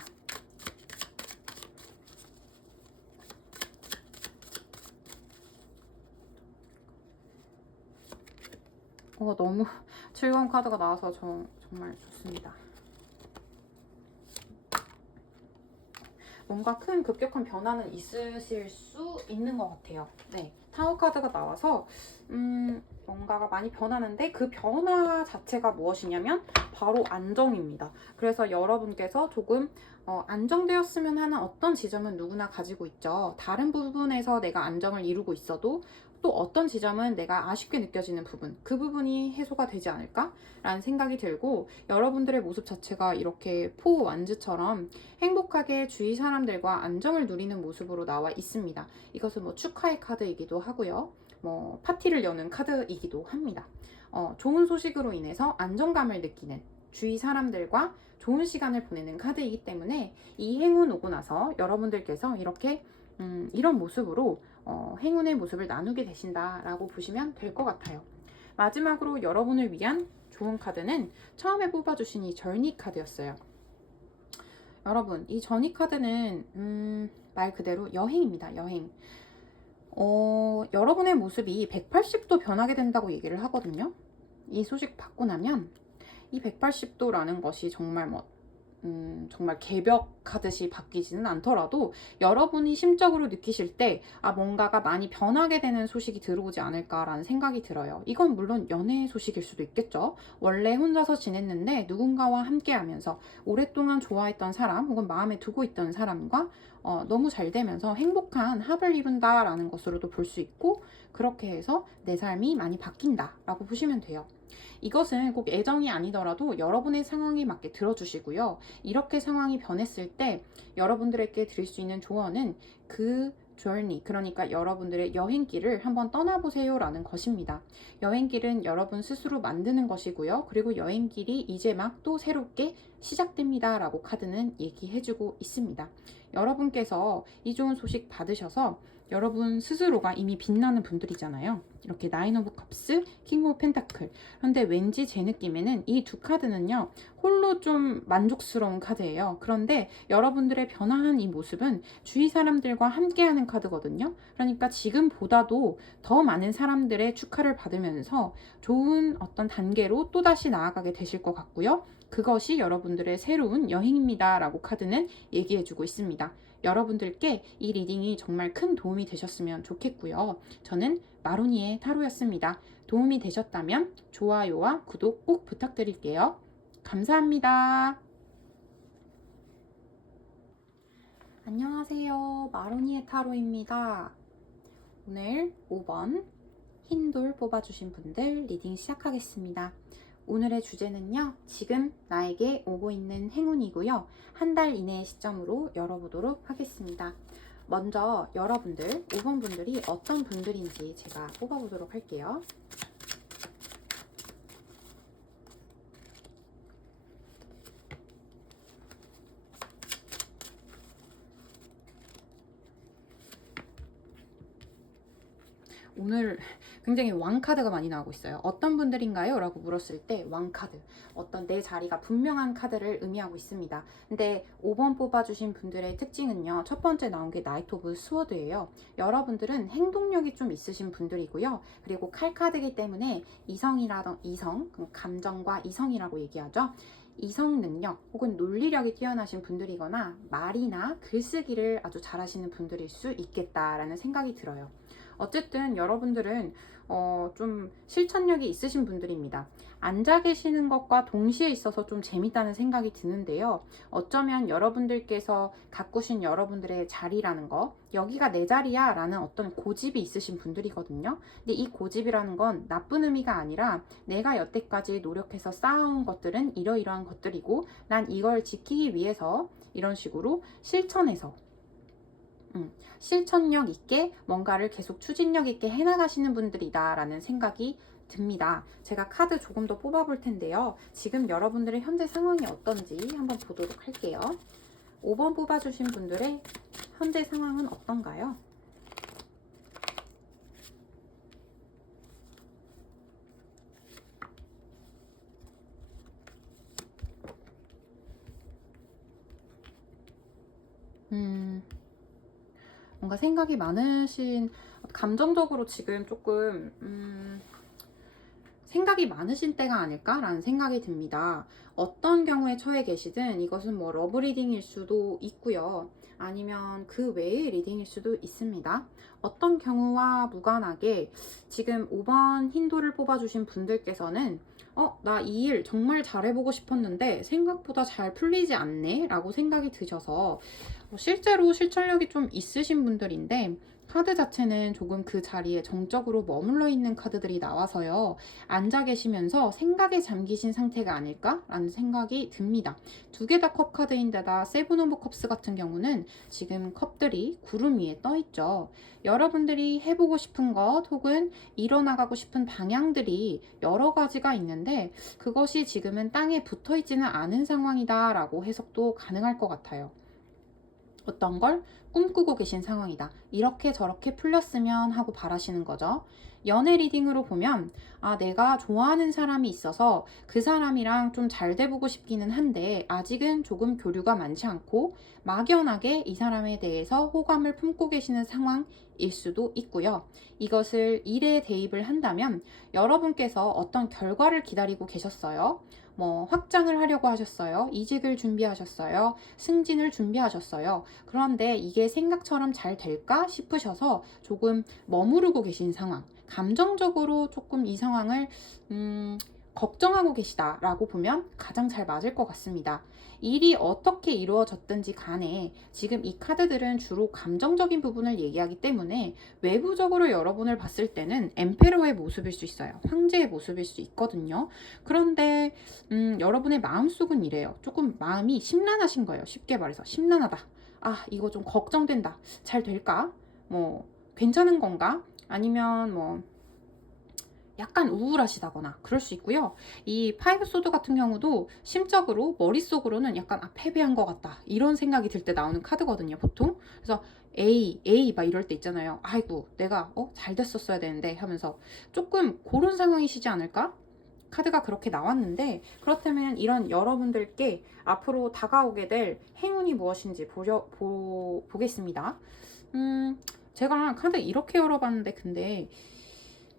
너무 즐거운 카드가 나와서 정말 좋습니다. 뭔가 큰 급격한 변화는 있으실 수 있는 것 같아요. 네, 타워 카드가 나와서 뭔가가 많이 변하는데 그 변화 자체가 무엇이냐면 바로 안정입니다. 그래서 여러분께서 조금 안정되었으면 하는 어떤 지점은 누구나 가지고 있죠. 다른 부분에서 내가 안정을 이루고 있어도 또 어떤 지점은 내가 아쉽게 느껴지는 부분, 그 부분이 해소가 되지 않을까? 라는 생각이 들고, 여러분들의 모습 자체가 이렇게 포 완즈처럼 행복하게 주위 사람들과 안정을 누리는 모습으로 나와 있습니다. 이것은 뭐 축하의 카드이기도 하고요. 뭐 파티를 여는 카드이기도 합니다. 좋은 소식으로 인해서 안정감을 느끼는 주위 사람들과 좋은 시간을 보내는 카드이기 때문에 이 행운 오고 나서 여러분들께서 이렇게 이런 모습으로 행운의 모습을 나누게 되신다라고 보시면 될 것 같아요. 마지막으로 여러분을 위한 좋은 카드는 처음에 뽑아주신 이 절니 카드였어요. 여러분, 이 절니 카드는 말 그대로 여행입니다. 여행. 여러분의 모습이 180도 변하게 된다고 얘기를 하거든요. 이 소식 받고 나면 이 180도라는 것이 정말 정말 개벽하듯이 바뀌지는 않더라도 여러분이 심적으로 느끼실 때 뭔가가 많이 변하게 되는 소식이 들어오지 않을까라는 생각이 들어요. 이건 물론 연애 소식일 수도 있겠죠. 원래 혼자서 지냈는데 누군가와 함께 하면서 오랫동안 좋아했던 사람 혹은 마음에 두고 있던 사람과 너무 잘 되면서 행복한 합을 이룬다라는 것으로도 볼 수 있고, 그렇게 해서 내 삶이 많이 바뀐다라고 보시면 돼요. 이것은 꼭 애정이 아니더라도 여러분의 상황에 맞게 들어주시고요. 이렇게 상황이 변했을 때 여러분들에게 드릴 수 있는 조언은 그 journey, 그러니까 여러분들의 여행길을 한번 떠나보세요 라는 것입니다. 여행길은 여러분 스스로 만드는 것이고요. 그리고 여행길이 이제 막 또 새롭게 시작됩니다 라고 카드는 얘기해주고 있습니다. 여러분께서 이 좋은 소식 받으셔서 여러분 스스로가 이미 빛나는 분들이잖아요. 이렇게 나인 오브 컵스, 킹 오브 펜타클. 그런데 왠지 제 느낌에는 이 두 카드는요, 홀로 좀 만족스러운 카드예요. 그런데 여러분들의 변화한 이 모습은 주위 사람들과 함께하는 카드거든요. 그러니까 지금보다도 더 많은 사람들의 축하를 받으면서 좋은 어떤 단계로 또다시 나아가게 되실 것 같고요. 그것이 여러분들의 새로운 여행입니다 라고 카드는 얘기해주고 있습니다. 여러분들께 이 리딩이 정말 큰 도움이 되셨으면 좋겠고요. 저는 마로니의 타로였습니다. 도움이 되셨다면 좋아요와 구독 꼭 부탁드릴게요. 감사합니다. 안녕하세요. 마로니의 타로입니다. 오늘 5번 흰 돌 뽑아주신 분들 리딩 시작하겠습니다. 오늘의 주제는요, 지금 나에게 오고 있는 행운이고요. 한 달 이내의 시점으로 열어보도록 하겠습니다. 먼저 여러분들, 5번 분들이 어떤 분들인지 제가 뽑아보도록 할게요. 오늘 굉장히 왕카드가 많이 나오고 있어요. 어떤 분들인가요? 라고 물었을 때 왕카드, 어떤 내 자리가 분명한 카드를 의미하고 있습니다. 근데 5번 뽑아주신 분들의 특징은요, 첫 번째 나온 게 나이트 오브 스워드예요. 여러분들은 행동력이 좀 있으신 분들이고요. 그리고 칼카드이기 때문에 이성, 감정과 이성이라고 얘기하죠. 이성 능력 혹은 논리력이 뛰어나신 분들이거나 말이나 글쓰기를 아주 잘하시는 분들일 수 있겠다라는 생각이 들어요. 어쨌든 여러분들은 좀 실천력이 있으신 분들입니다. 앉아 계시는 것과 동시에 있어서 좀 재밌다는 생각이 드는데요. 어쩌면 여러분들께서 가꾸신 여러분들의 자리라는 거, 여기가 내 자리야 라는 어떤 고집이 있으신 분들이거든요. 근데 이 고집이라는 건 나쁜 의미가 아니라 내가 여태까지 노력해서 쌓아온 것들은 이러이러한 것들이고 난 이걸 지키기 위해서 이런 식으로 실천해서 실천력 있게 뭔가를 계속 추진력 있게 해나가시는 분들이다 라는 생각이 듭니다. 제가 카드 조금 더 뽑아볼 텐데요. 지금 여러분들의 현재 상황이 어떤지 한번 보도록 할게요. 5번 뽑아주신 분들의 현재 상황은 어떤가요? 뭔가 생각이 많으신, 감정적으로 지금 조금 생각이 많으신 때가 아닐까라는 생각이 듭니다. 어떤 경우에 처해 계시든 이것은 뭐 러브 리딩일 수도 있고요. 아니면 그 외의 리딩일 수도 있습니다. 어떤 경우와 무관하게 지금 5번 힌도를 뽑아주신 분들께서는 나 이 일 정말 잘해보고 싶었는데 생각보다 잘 풀리지 않네 라고 생각이 드셔서 실제로 실천력이 좀 있으신 분들인데 카드 자체는 조금 그 자리에 정적으로 머물러 있는 카드들이 나와서요. 앉아 계시면서 생각에 잠기신 상태가 아닐까라는 생각이 듭니다. 두 개 다 컵 카드인데다 세븐 오브 컵스 같은 경우는 지금 컵들이 구름 위에 떠 있죠. 여러분들이 해보고 싶은 것 혹은 이뤄나가고 싶은 방향들이 여러 가지가 있는데 그것이 지금은 땅에 붙어 있지는 않은 상황이다 라고 해석도 가능할 것 같아요. 어떤 걸 꿈꾸고 계신 상황이다. 이렇게 저렇게 풀렸으면 하고 바라시는 거죠. 연애 리딩으로 보면 내가 좋아하는 사람이 있어서 그 사람이랑 좀 잘 돼보고 싶기는 한데 아직은 조금 교류가 많지 않고 막연하게 이 사람에 대해서 호감을 품고 계시는 상황일 수도 있고요. 이것을 일에 대입을 한다면 여러분께서 어떤 결과를 기다리고 계셨어요. 뭐 확장을 하려고 하셨어요. 이직을 준비하셨어요. 승진을 준비하셨어요. 그런데 이게 생각처럼 잘 될까 싶으셔서 조금 머무르고 계신 상황, 감정적으로 조금 이 상황을 걱정하고 계시다라고 보면 가장 잘 맞을 것 같습니다. 일이 어떻게 이루어졌든지 간에 지금 이 카드들은 주로 감정적인 부분을 얘기하기 때문에 외부적으로 여러분을 봤을 때는 엠페러의 모습일 수 있어요. 황제의 모습일 수 있거든요. 그런데 여러분의 마음속은 이래요. 조금 마음이 심란하신 거예요. 쉽게 말해서 심란하다. 이거 좀 걱정된다. 잘 될까? 뭐 괜찮은 건가? 아니면 뭐 약간 우울하시다거나 그럴 수 있고요. 이 파이브 소드 같은 경우도 심적으로 머릿속으로는 약간 패배한 것 같다 이런 생각이 들 때 나오는 카드거든요, 보통. 그래서 에이 막 이럴 때 있잖아요. 아이고 내가 잘 됐었어야 되는데 하면서 조금 그런 상황이시지 않을까? 카드가 그렇게 나왔는데 그렇다면 이런 여러분들께 앞으로 다가오게 될 행운이 무엇인지 보겠습니다. 제가 카드 이렇게 열어봤는데 근데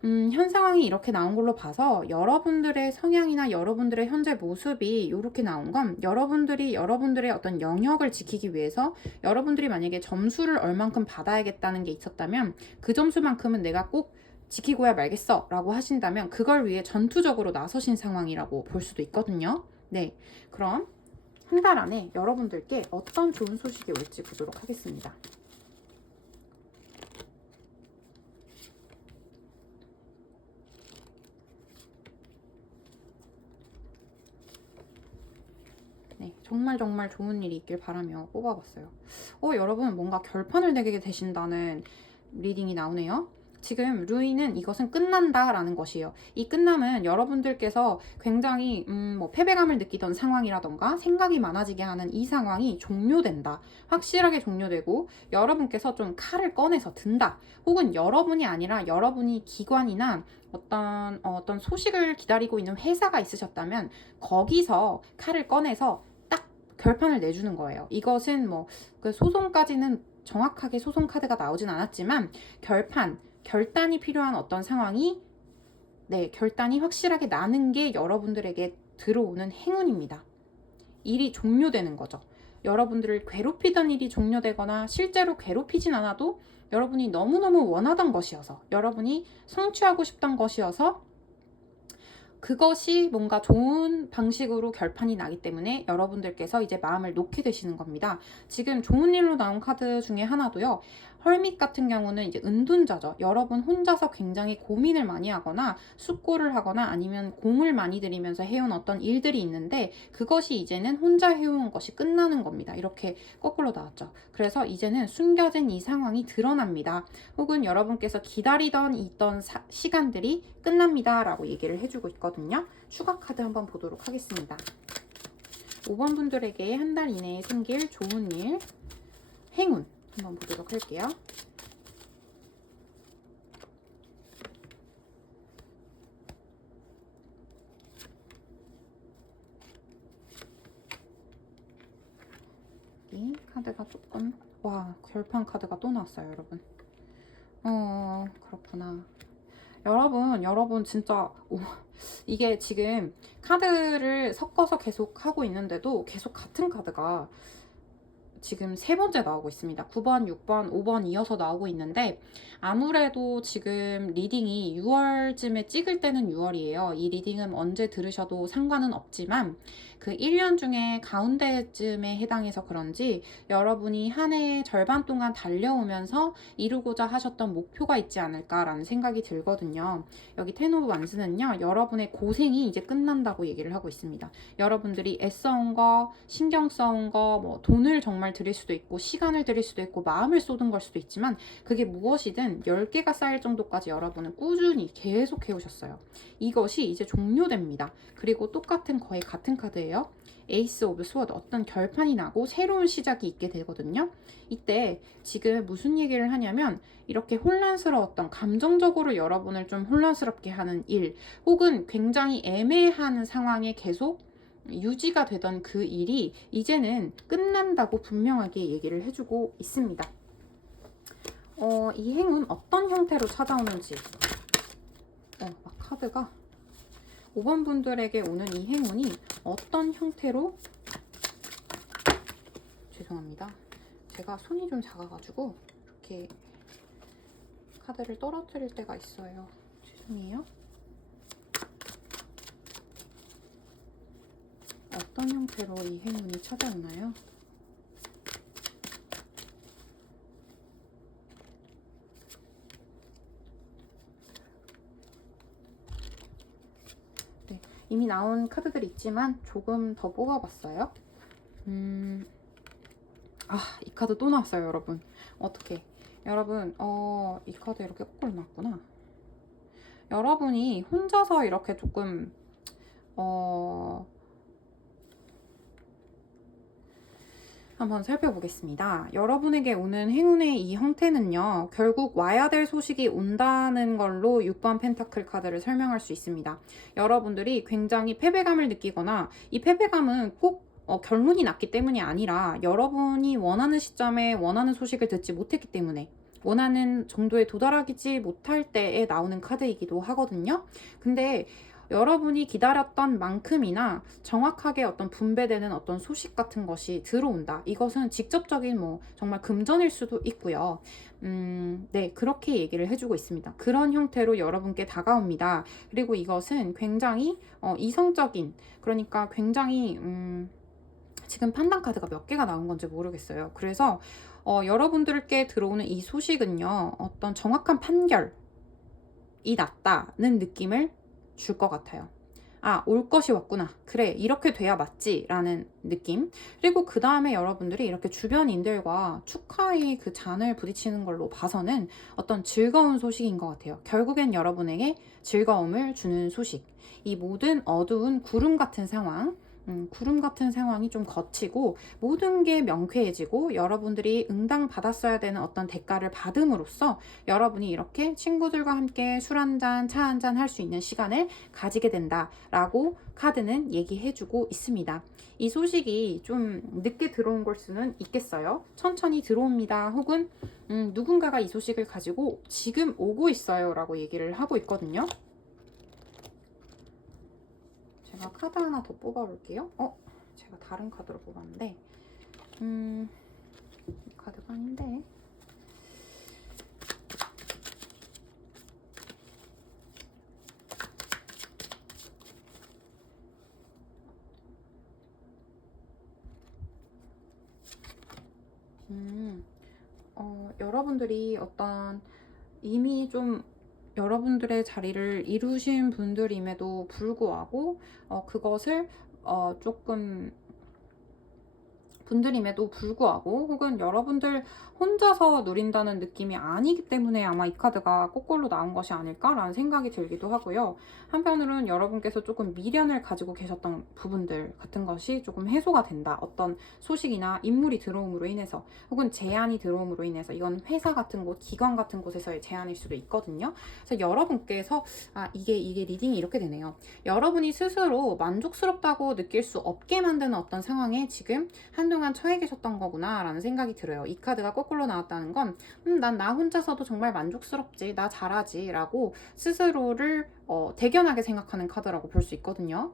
현 상황이 이렇게 나온 걸로 봐서 여러분들의 성향이나 여러분들의 현재 모습이 이렇게 나온 건 여러분들이 여러분들의 어떤 영역을 지키기 위해서 여러분들이 만약에 점수를 얼만큼 받아야겠다는 게 있었다면 그 점수만큼은 내가 꼭 지키고야 말겠어 라고 하신다면 그걸 위해 전투적으로 나서신 상황이라고 볼 수도 있거든요. 네, 그럼 한 달 안에 여러분들께 어떤 좋은 소식이 올지 보도록 하겠습니다. 네, 정말 정말 좋은 일이 있길 바라며 뽑아봤어요. 여러분 뭔가 결판을 내게 되신다는 리딩이 나오네요. 지금 루이는 이것은 끝난다 라는 것이에요. 이 끝남은 여러분들께서 굉장히 뭐 패배감을 느끼던 상황이라던가 생각이 많아지게 하는 이 상황이 종료된다. 확실하게 종료되고 여러분께서 좀 칼을 꺼내서 든다. 혹은 여러분이 아니라 여러분이 기관이나 어떤 소식을 기다리고 있는 회사가 있으셨다면 거기서 칼을 꺼내서 딱 결판을 내주는 거예요. 이것은 뭐 그 소송까지는 정확하게 소송 카드가 나오진 않았지만 결단이 필요한 어떤 상황이 결단이 확실하게 나는 게 여러분들에게 들어오는 행운입니다. 일이 종료되는 거죠. 여러분들을 괴롭히던 일이 종료되거나 실제로 괴롭히진 않아도 여러분이 너무너무 원하던 것이어서 여러분이 성취하고 싶던 것이어서 그것이 뭔가 좋은 방식으로 결판이 나기 때문에 여러분들께서 이제 마음을 놓게 되시는 겁니다. 지금 좋은 일로 나온 카드 중에 하나도요. 헐밋 같은 경우는 이제 은둔자죠. 여러분 혼자서 굉장히 고민을 많이 하거나 숙고를 하거나 아니면 공을 많이 들이면서 해온 어떤 일들이 있는데 그것이 이제는 혼자 해온 것이 끝나는 겁니다. 이렇게 거꾸로 나왔죠. 그래서 이제는 숨겨진 이 상황이 드러납니다. 혹은 여러분께서 기다리던 있던 시간들이 끝납니다 라고 얘기를 해주고 있거든요. 추가 카드 한번 보도록 하겠습니다. 5번 분들에게 한 달 이내에 생길 좋은 일, 행운 한번 보도록 할게요. 이 카드가 조금 결판 카드가 또 나왔어요, 여러분. 그렇구나. 여러분 진짜 이게 지금 카드를 섞어서 계속 하고 있는데도 계속 같은 카드가 지금 3번째 나오고 있습니다. 9번, 6번, 5번 이어서 나오고 있는데 아무래도 지금 리딩이 6월쯤에 찍을 때는 6월이에요. 이 리딩은 언제 들으셔도 상관은 없지만 그 1년 중에 가운데쯤에 해당해서 그런지 여러분이 한 해의 절반 동안 달려오면서 이루고자 하셨던 목표가 있지 않을까라는 생각이 들거든요. 여기 텐 오브 완스는요. 여러분의 고생이 이제 끝난다고 얘기를 하고 있습니다. 여러분들이 애써온 거, 신경 써온 거, 뭐 돈을 정말 드릴 수도 있고 시간을 드릴 수도 있고 마음을 쏟은 걸 수도 있지만 그게 무엇이든 10개가 쌓일 정도까지 여러분은 꾸준히 계속 해오셨어요. 이것이 이제 종료됩니다. 그리고 거의 같은 카드예요. 에이스 오브 스워드, 어떤 결판이 나고 새로운 시작이 있게 되거든요. 이때 지금 무슨 얘기를 하냐면 이렇게 혼란스러웠던 감정적으로 여러분을 좀 혼란스럽게 하는 일 혹은 굉장히 애매한 상황에 계속 유지가 되던 그 일이 이제는 끝난다고 분명하게 얘기를 해주고 있습니다. 이 행운 어떤 형태로 찾아오는지 카드가 5번 분들에게 오는 이 행운이 어떤 형태로 죄송합니다. 제가 손이 좀 작아가지고 이렇게 카드를 떨어뜨릴 때가 있어요. 죄송해요. 어떤 형태로 이 행운이 찾아오나요? 네, 이미 나온 카드들이 있지만 조금 더 뽑아봤어요. 이 카드 또 나왔어요, 여러분. 어떡해. 여러분, 이 카드 이렇게 거꾸로 나왔구나. 여러분이 혼자서 이렇게 조금, 한번 살펴보겠습니다. 여러분에게 오는 행운의 이 형태는요. 결국 와야 될 소식이 온다는 걸로 6번 펜타클 카드를 설명할 수 있습니다. 여러분들이 굉장히 패배감을 느끼거나 이 패배감은 꼭 결론이 났기 때문이 아니라 여러분이 원하는 시점에 원하는 소식을 듣지 못했기 때문에 원하는 정도에 도달하지 못할 때에 나오는 카드이기도 하거든요. 근데 여러분이 기다렸던 만큼이나 정확하게 어떤 분배되는 어떤 소식 같은 것이 들어온다. 이것은 직접적인 정말 금전일 수도 있고요. 네, 그렇게 얘기를 해주고 있습니다. 그런 형태로 여러분께 다가옵니다. 그리고 이것은 굉장히 이성적인, 그러니까 굉장히 지금 판단 카드가 몇 개가 나온 건지 모르겠어요. 그래서 여러분들께 들어오는 이 소식은요. 어떤 정확한 판결이 났다는 느낌을 줄 것 같아요. 아, 올 것이 왔구나. 그래, 이렇게 돼야 맞지. 라는 느낌. 그리고 그 다음에 여러분들이 이렇게 주변인들과 축하의 그 잔을 부딪히는 걸로 봐서는 어떤 즐거운 소식인 것 같아요. 결국엔 여러분에게 즐거움을 주는 소식. 이 모든 어두운 구름 같은 상황, 구름 같은 상황이 좀 거치고 모든 게 명쾌해지고 여러분들이 응당받았어야 되는 어떤 대가를 받음으로써 여러분이 이렇게 친구들과 함께 술 한잔, 차 한잔 할 수 있는 시간을 가지게 된다라고 카드는 얘기해주고 있습니다. 이 소식이 좀 늦게 들어온 걸 수는 있겠어요. 천천히 들어옵니다. 혹은 누군가가 이 소식을 가지고 지금 오고 있어요 라고 얘기를 하고 있거든요. 제가 카드 하나 더 뽑아볼게요. 제가 다른 카드로 뽑았는데 이 카드가 아닌데 여러분들이 어떤 이미 좀 여러분들의 자리를 이루신 분들임에도 불구하고 그것을 조금 분들임에도 불구하고 혹은 여러분들 혼자서 누린다는 느낌이 아니기 때문에 아마 이 카드가 거꾸로 나온 것이 아닐까라는 생각이 들기도 하고요. 한편으로는 여러분께서 조금 미련을 가지고 계셨던 부분들 같은 것이 조금 해소가 된다. 어떤 소식이나 인물이 들어옴으로 인해서 혹은 제안이 들어옴으로 인해서 이건 회사 같은 곳, 기관 같은 곳에서의 제안일 수도 있거든요. 그래서 여러분께서 이게 리딩이 이렇게 되네요. 여러분이 스스로 만족스럽다고 느낄 수 없게 만드는 어떤 상황에 지금 한동안 처해 계셨던 거구나 라는 생각이 들어요. 이 카드가 거꾸로 나왔다는 건 난 나 혼자서도 정말 만족스럽지, 나 잘하지 라고 스스로를 대견하게 생각하는 카드라고 볼 수 있거든요.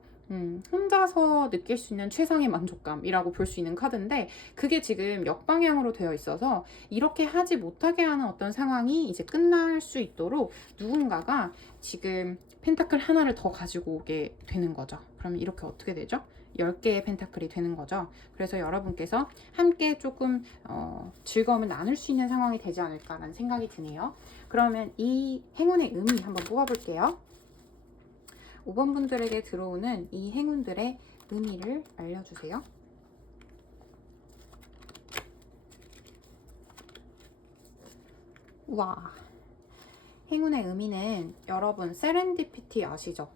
혼자서 느낄 수 있는 최상의 만족감이라고 볼 수 있는 카드인데 그게 지금 역방향으로 되어 있어서 이렇게 하지 못하게 하는 어떤 상황이 이제 끝날 수 있도록 누군가가 지금 펜타클 하나를 더 가지고 오게 되는 거죠. 그러면 이렇게 어떻게 되죠? 10개의 펜타클이 되는 거죠. 그래서 여러분께서 함께 조금 즐거움을 나눌 수 있는 상황이 되지 않을까라는 생각이 드네요. 그러면 이 행운의 의미 한번 뽑아볼게요. 5번 분들에게 들어오는 이 행운들의 의미를 알려주세요. 우와. 행운의 의미는 여러분 세렌디피티 아시죠?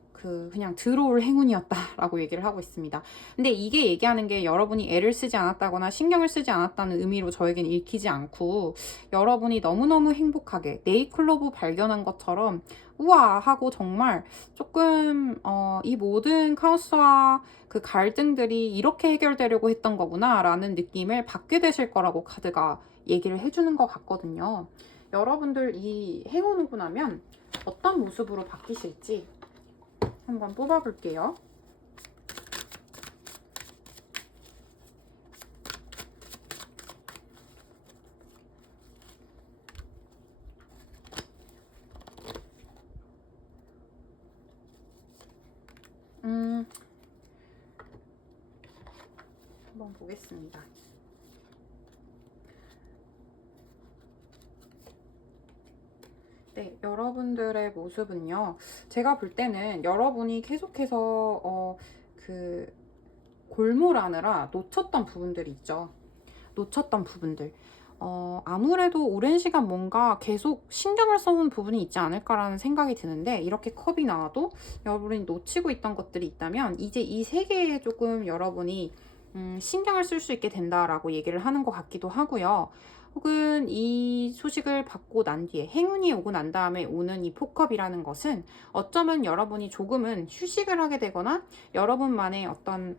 그냥 들어올 행운이었다라고 얘기를 하고 있습니다. 근데 이게 얘기하는 게 여러분이 애를 쓰지 않았다거나 신경을 쓰지 않았다는 의미로 저에겐 읽히지 않고 여러분이 너무너무 행복하게 네이클로브 발견한 것처럼 우와 하고 정말 조금 이 모든 카오스와 그 갈등들이 이렇게 해결되려고 했던 거구나 라는 느낌을 받게 되실 거라고 카드가 얘기를 해주는 것 같거든요. 여러분들 이 행운 오고 나면 어떤 모습으로 바뀌실지 한번 뽑아볼게요. 한번 보겠습니다. 네, 여러분들의 모습은요. 제가 볼 때는 여러분이 계속해서 그 골몰하느라 놓쳤던 부분들이 있죠. 놓쳤던 부분들. 아무래도 오랜 시간 뭔가 계속 신경을 써온 부분이 있지 않을까라는 생각이 드는데 이렇게 컵이 나와도 여러분이 놓치고 있던 것들이 있다면 이제 이 세 개에 조금 여러분이 신경을 쓸 수 있게 된다라고 얘기를 하는 것 같기도 하고요. 혹은 이 소식을 받고 난 뒤에 행운이 오고 난 다음에 오는 이 폭컵이라는 것은 어쩌면 여러분이 조금은 휴식을 하게 되거나 여러분만의 어떤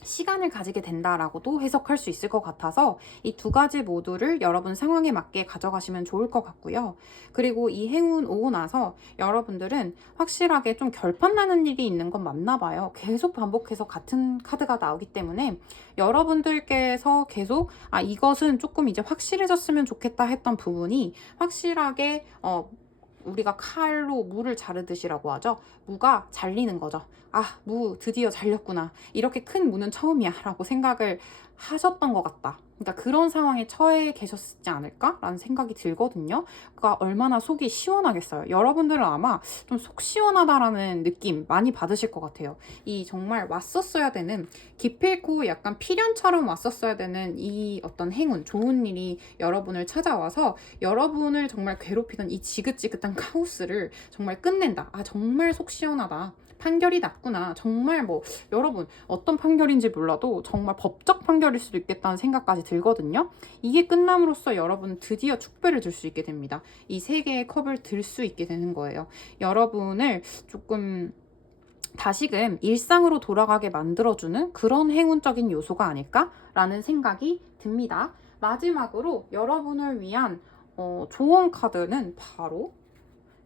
시간을 가지게 된다라고도 해석할 수 있을 것 같아서 이 두 가지 모두를 여러분 상황에 맞게 가져가시면 좋을 것 같고요. 그리고 이 행운 오고 나서 여러분들은 확실하게 좀 결판나는 일이 있는 건 맞나 봐요. 계속 반복해서 같은 카드가 나오기 때문에 여러분들께서 계속 이것은 조금 이제 확실해졌으면 좋겠다 했던 부분이 확실하게 우리가 칼로 무를 자르듯이라고 하죠. 무가 잘리는 거죠. 아, 무 드디어 잘렸구나. 이렇게 큰 무는 처음이야. 라고 생각을 하셨던 것 같다. 그러니까 그런 상황에 처해 계셨지 않을까라는 생각이 들거든요. 그러니까 얼마나 속이 시원하겠어요. 여러분들은 아마 좀 속 시원하다라는 느낌 많이 받으실 것 같아요. 이 정말 왔었어야 되는, 기필코 약간 필연처럼 왔었어야 되는 이 어떤 행운, 좋은 일이 여러분을 찾아와서 여러분을 정말 괴롭히던 이 지긋지긋한 카오스를 정말 끝낸다. 아, 정말 속 시원하다. 판결이 났구나. 정말 뭐 여러분 어떤 판결인지 몰라도 정말 법적 판결일 수도 있겠다는 생각까지 들거든요. 이게 끝남으로써 여러분 드디어 축배를 줄 수 있게 됩니다. 이 세 개의 컵을 들 수 있게 되는 거예요. 여러분을 조금 다시금 일상으로 돌아가게 만들어주는 그런 행운적인 요소가 아닐까라는 생각이 듭니다. 마지막으로 여러분을 위한 조언 카드는 바로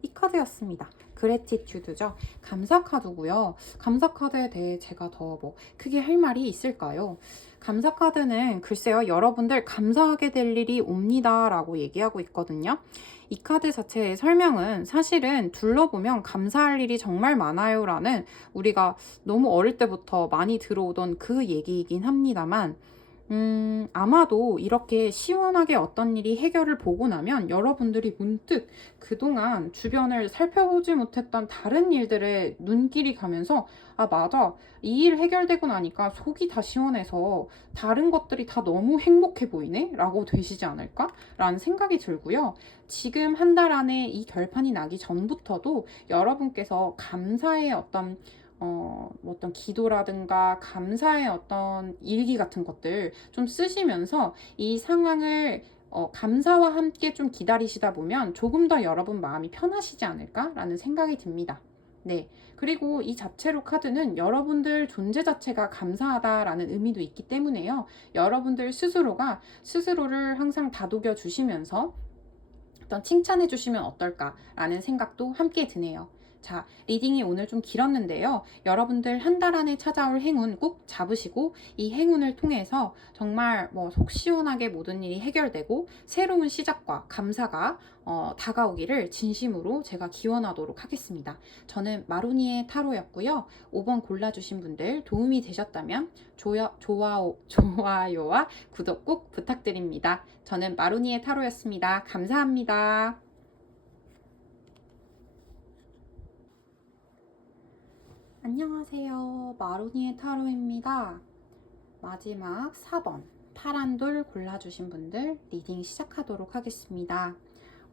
이 카드였습니다. 그래티튜드죠. 감사 카드고요. 감사 카드에 대해 제가 더 뭐 크게 할 말이 있을까요? 감사 카드는 글쎄요, 여러분들 감사하게 될 일이 옵니다 라고 얘기하고 있거든요. 이 카드 자체의 설명은 사실은 둘러보면 감사할 일이 정말 많아요 라는, 우리가 너무 어릴 때부터 많이 들어오던 그 얘기이긴 합니다만, 아마도 이렇게 시원하게 어떤 일이 해결을 보고 나면 여러분들이 문득 그동안 주변을 살펴보지 못했던 다른 일들에 눈길이 가면서, 아, 맞아. 이 일 해결되고 나니까 속이 다 시원해서 다른 것들이 다 너무 행복해 보이네? 라고 되시지 않을까? 라는 생각이 들고요. 지금 한 달 안에 이 결판이 나기 전부터도 여러분께서 감사의 뭐 어떤 기도라든가 감사의 어떤 일기 같은 것들 좀 쓰시면서 이 상황을 감사와 함께 좀 기다리시다 보면 조금 더 여러분 마음이 편하시지 않을까라는 생각이 듭니다. 네. 그리고 이 자체로 카드는 여러분들 존재 자체가 감사하다라는 의미도 있기 때문에요. 여러분들 스스로가 스스로를 항상 다독여 주시면서 어떤 칭찬해 주시면 어떨까라는 생각도 함께 드네요. 자, 리딩이 오늘 좀 길었는데요. 여러분들 한 달 안에 찾아올 행운 꼭 잡으시고 이 행운을 통해서 정말 뭐 속 시원하게 모든 일이 해결되고 새로운 시작과 감사가 다가오기를 진심으로 제가 기원하도록 하겠습니다. 저는 마로니의 타로였고요. 5번 골라주신 분들 도움이 되셨다면 좋아요와 구독 꼭 부탁드립니다. 저는 마로니의 타로였습니다. 감사합니다. 안녕하세요. 마로니의 타로입니다. 마지막 4번 파란 돌 골라주신 분들 리딩 시작하도록 하겠습니다.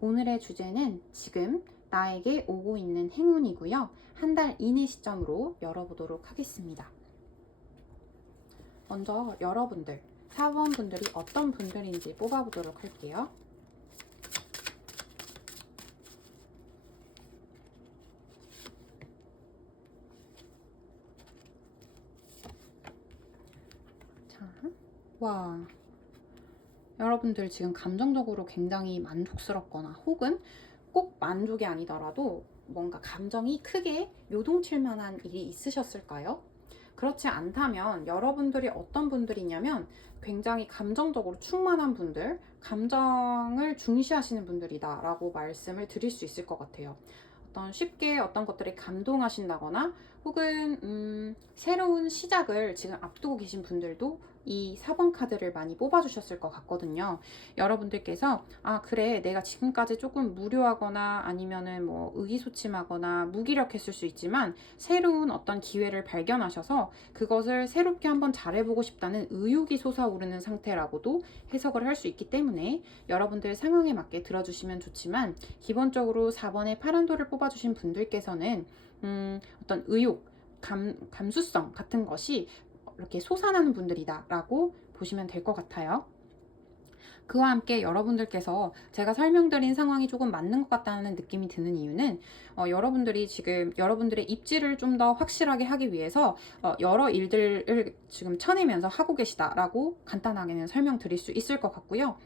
오늘의 주제는 지금 나에게 오고 있는 행운이고요. 한 달 이내 시점으로 열어보도록 하겠습니다. 먼저 여러분들 4번 분들이 어떤 분들인지 뽑아보도록 할게요. 자, 와, 여러분들 지금 감정적으로 굉장히 만족스럽거나 혹은 꼭 만족이 아니더라도 뭔가 감정이 크게 요동칠 만한 일이 있으셨을까요? 그렇지 않다면 여러분들이 어떤 분들이냐면 굉장히 감정적으로 충만한 분들, 감정을 중시하시는 분들이다 라고 말씀을 드릴 수 있을 것 같아요. 쉽게 어떤 것들에 감동하신다거나 혹은 새로운 시작을 지금 앞두고 계신 분들도 이 4번 카드를 많이 뽑아주셨을 것 같거든요. 여러분들께서 아, 그래, 내가 지금까지 조금 무료하거나 아니면은 뭐 의기소침하거나 무기력했을 수 있지만 새로운 어떤 기회를 발견하셔서 그것을 새롭게 한번 잘해보고 싶다는 의욕이 솟아오르는 상태라고도 해석을 할 수 있기 때문에 여러분들 상황에 맞게 들어주시면 좋지만, 기본적으로 4번의 파란 돌을 뽑아주신 분들께서는 어떤 의욕, 감수성 같은 것이 이렇게 솟아나는 분들이다 라고 보시면 될 것 같아요. 그와 함께 여러분들께서 제가 설명드린 상황이 조금 맞는 것 같다는 느낌이 드는 이유는 여러분들이 지금 여러분들의 입지를 좀 더 확실하게 하기 위해서 여러 일들을 지금 쳐내면서 하고 계시다라고 간단하게는 설명드릴 수 있을 것 같고요.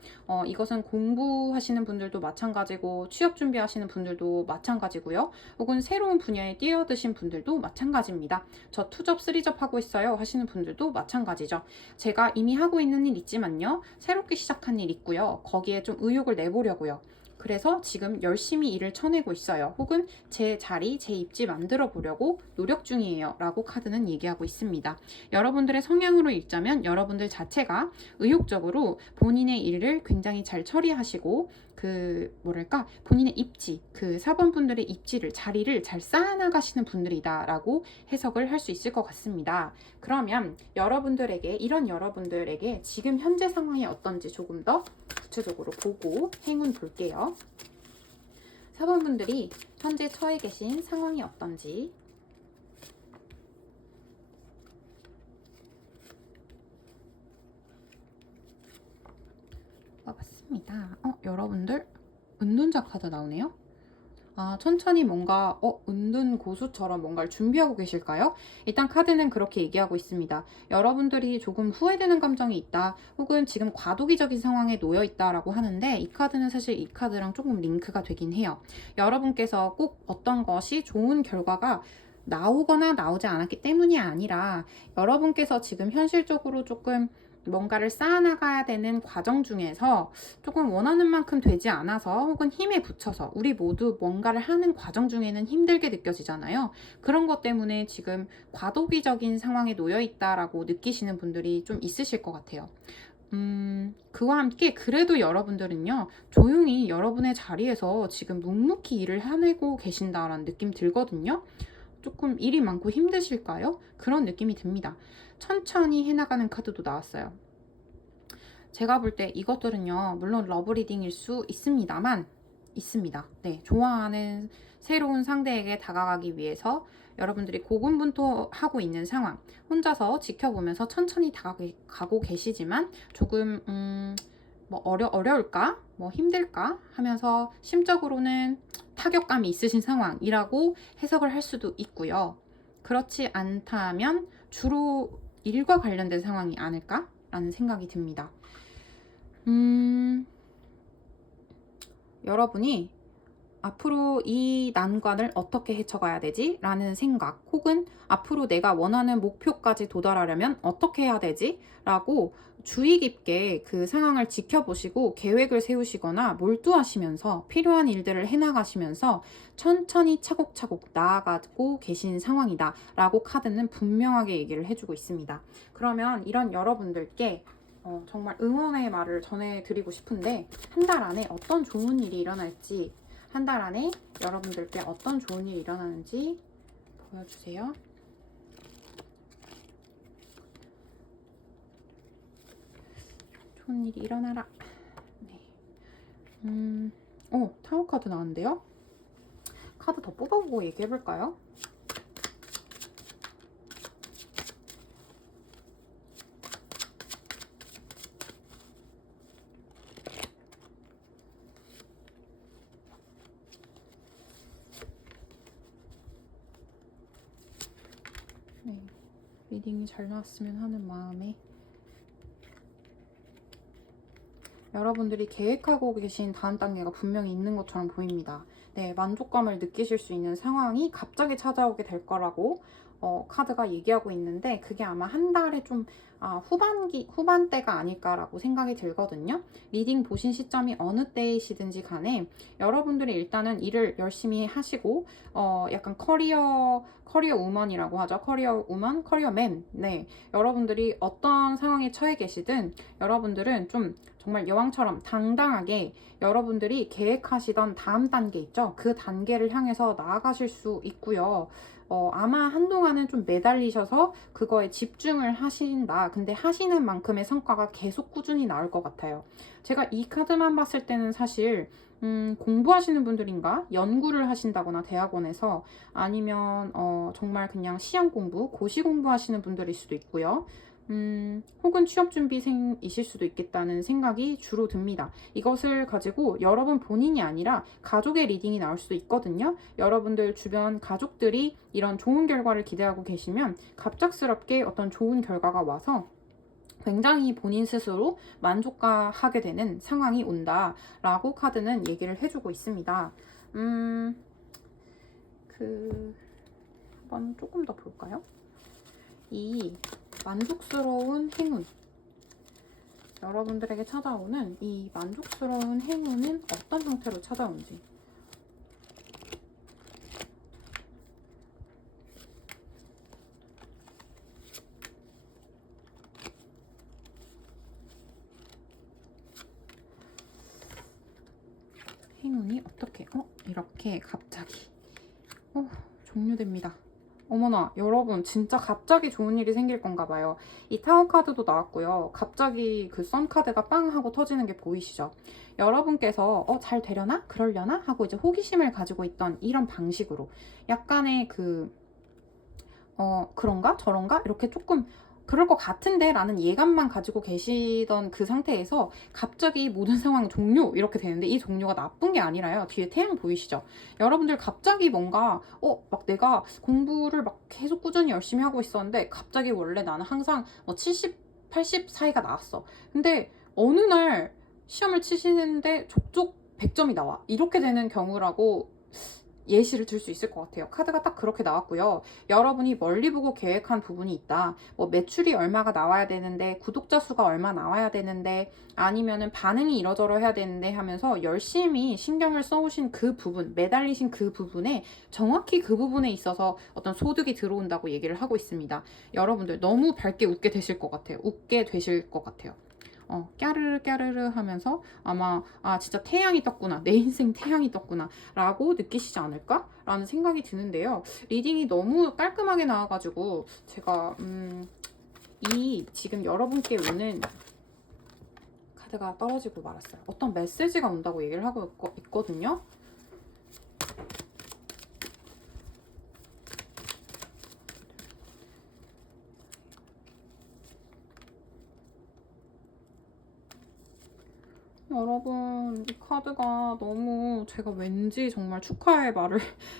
이것은 공부하시는 분들도 마찬가지고 취업 준비하시는 분들도 마찬가지고요. 혹은 새로운 분야에 뛰어드신 분들도 마찬가지입니다. 저 2접, 3접 하고 있어요 하시는 분들도 마찬가지죠. 제가 이미 하고 있는 일 있지만요. 새롭게 시작한 일 있고요. 거기에 좀 의욕을 내보려고요. 그래서 지금 열심히 일을 쳐내고 있어요. 혹은 제 자리, 제 입지 만들어 보려고 노력 중이에요. 라고 카드는 얘기하고 있습니다. 여러분들의 성향으로 읽자면 여러분들 자체가 의욕적으로 본인의 일을 굉장히 잘 처리하시고 본인의 입지, 4번 분들의 입지를, 자리를 잘 쌓아나가시는 분들이다 라고 해석을 할 수 있을 것 같습니다. 그러면 이런 여러분들에게 지금 현재 상황이 어떤지 조금 더 구체적으로 보고 행운 볼게요. 4번 분들이 현재 처해 계신 상황이 어떤지. 봤습니다. 여러분들 은둔자 카드 나오네요. 천천히 뭔가 은둔 고수처럼 뭔가를 준비하고 계실까요? 일단 카드는 그렇게 얘기하고 있습니다. 여러분들이 조금 후회되는 감정이 있다, 혹은 지금 과도기적인 상황에 놓여 있다라고 하는데, 이 카드는 사실 이 카드랑 조금 링크가 되긴 해요. 여러분께서 꼭 어떤 것이 좋은 결과가 나오거나 나오지 않았기 때문이 아니라 여러분께서 지금 현실적으로 조금 뭔가를 쌓아나가야 되는 과정 중에서 조금 원하는 만큼 되지 않아서, 혹은 힘에 부쳐서, 우리 모두 뭔가를 하는 과정 중에는 힘들게 느껴지잖아요. 그런 것 때문에 지금 과도기적인 상황에 놓여 있다라고 느끼시는 분들이 좀 있으실 것 같아요. 그와 함께 그래도 여러분들은요, 조용히 여러분의 자리에서 지금 묵묵히 일을 해내고 계신다라는 느낌 들거든요. 조금 일이 많고 힘드실까요? 그런 느낌이 듭니다. 천천히 해나가는 카드도 나왔어요. 제가 볼 때 이것들은요, 물론 러브리딩일 수 있습니다만, 네, 좋아하는 새로운 상대에게 다가가기 위해서 여러분들이 고군분투하고 있는 상황, 혼자서 지켜보면서 천천히 다가가고 계시지만 조금 어려울까? 힘들까? 하면서 심적으로는 타격감이 있으신 상황이라고 해석을 할 수도 있고요. 그렇지 않다면 주로 일과 관련된 상황이 아닐까라는 생각이 듭니다. 여러분이 앞으로 이 난관을 어떻게 헤쳐가야 되지? 라는 생각, 혹은 앞으로 내가 원하는 목표까지 도달하려면 어떻게 해야 되지? 라고 주의 깊게 그 상황을 지켜보시고 계획을 세우시거나 몰두하시면서 필요한 일들을 해나가시면서 천천히 차곡차곡 나아가고 계신 상황이다 라고 카드는 분명하게 얘기를 해주고 있습니다. 그러면 이런 여러분들께 정말 응원의 말을 전해드리고 싶은데, 한 달 안에 어떤 좋은 일이 일어날지, 한 달 안에 여러분들께 어떤 좋은 일이 일어나는지 보여주세요. 좋은 일이 일어나라. 네. 타로 카드 나왔는데요. 카드 더 뽑아보고 얘기해볼까요? 네, 리딩이 잘 나왔으면 하는 마음에. 여러분들이 계획하고 계신 다음 단계가 분명히 있는 것처럼 보입니다. 네, 만족감을 느끼실 수 있는 상황이 갑자기 찾아오게 될 거라고 카드가 얘기하고 있는데, 그게 아마 한 달에 좀 후반대가 아닐까라고 생각이 들거든요. 리딩 보신 시점이 어느 때이시든지 간에 여러분들이 일단은 일을 열심히 하시고 약간 커리어 우먼이라고 하죠. 커리어 우먼, 커리어맨. 네, 여러분들이 어떤 상황에 처해 계시든 여러분들은 좀 정말 여왕처럼 당당하게 여러분들이 계획하시던 다음 단계 있죠? 그 단계를 향해서 나아가실 수 있고요. 아마 한동안은 좀 매달리셔서 그거에 집중을 하신다. 근데 하시는 만큼의 성과가 계속 꾸준히 나올 것 같아요. 제가 이 카드만 봤을 때는 사실 공부하시는 분들인가? 연구를 하신다거나 대학원에서, 아니면 정말 그냥 시험 공부, 고시 공부하시는 분들일 수도 있고요. 혹은 취업준비생이실 수도 있겠다는 생각이 주로 듭니다. 이것을 가지고 여러분 본인이 아니라 가족의 리딩이 나올 수도 있거든요. 여러분들 주변 가족들이 이런 좋은 결과를 기대하고 계시면 갑작스럽게 어떤 좋은 결과가 와서 굉장히 본인 스스로 만족하게 되는 상황이 온다라고 카드는 얘기를 해주고 있습니다. 한번 조금 더 볼까요? 이 만족스러운 행운, 여러분들에게 찾아오는 이 만족스러운 행운은 어떤 형태로 찾아온지. 행운이 어떻게 이렇게 갑자기 종료됩니다. 어머나, 여러분 진짜 갑자기 좋은 일이 생길 건가 봐요. 이 타워 카드도 나왔고요. 갑자기 그 선 카드가 빵 하고 터지는 게 보이시죠? 여러분께서 잘 되려나? 그러려나? 하고 이제 호기심을 가지고 있던 이런 방식으로 약간의 그런가? 저런가? 이렇게 조금 그럴 것 같은데 라는 예감만 가지고 계시던 그 상태에서 갑자기 모든 상황 종료 이렇게 되는데, 이 종료가 나쁜 게 아니라요. 뒤에 태양 보이시죠? 여러분들 갑자기 뭔가 막 내가 공부를 막 계속 꾸준히 열심히 하고 있었는데 갑자기 원래 나는 항상 70, 80 사이가 나왔어. 근데 어느 날 시험을 치시는데 족족 100점이 나와. 이렇게 되는 경우라고 예시를 들 수 있을 것 같아요. 카드가 딱 그렇게 나왔고요. 여러분이 멀리 보고 계획한 부분이 있다. 매출이 얼마가 나와야 되는데, 구독자 수가 얼마 나와야 되는데, 아니면은 반응이 이러저러 해야 되는데 하면서 열심히 신경을 써오신 그 부분, 매달리신 그 부분에 정확히 그 부분에 있어서 어떤 소득이 들어온다고 얘기를 하고 있습니다. 여러분들 너무 밝게 웃게 되실 것 같아요. 웃게 되실 것 같아요. 까르르 까르르 하면서 아마 진짜 태양이 떴구나, 내 인생 태양이 떴구나 라고 느끼시지 않을까? 라는 생각이 드는데요. 리딩이 너무 깔끔하게 나와가지고 제가 이 지금 여러분께 오는 카드가 떨어지고 말았어요. 어떤 메시지가 온다고 얘기를 하고 있거든요. 여러분, 이 카드가 너무 제가 왠지 정말 축하의 말을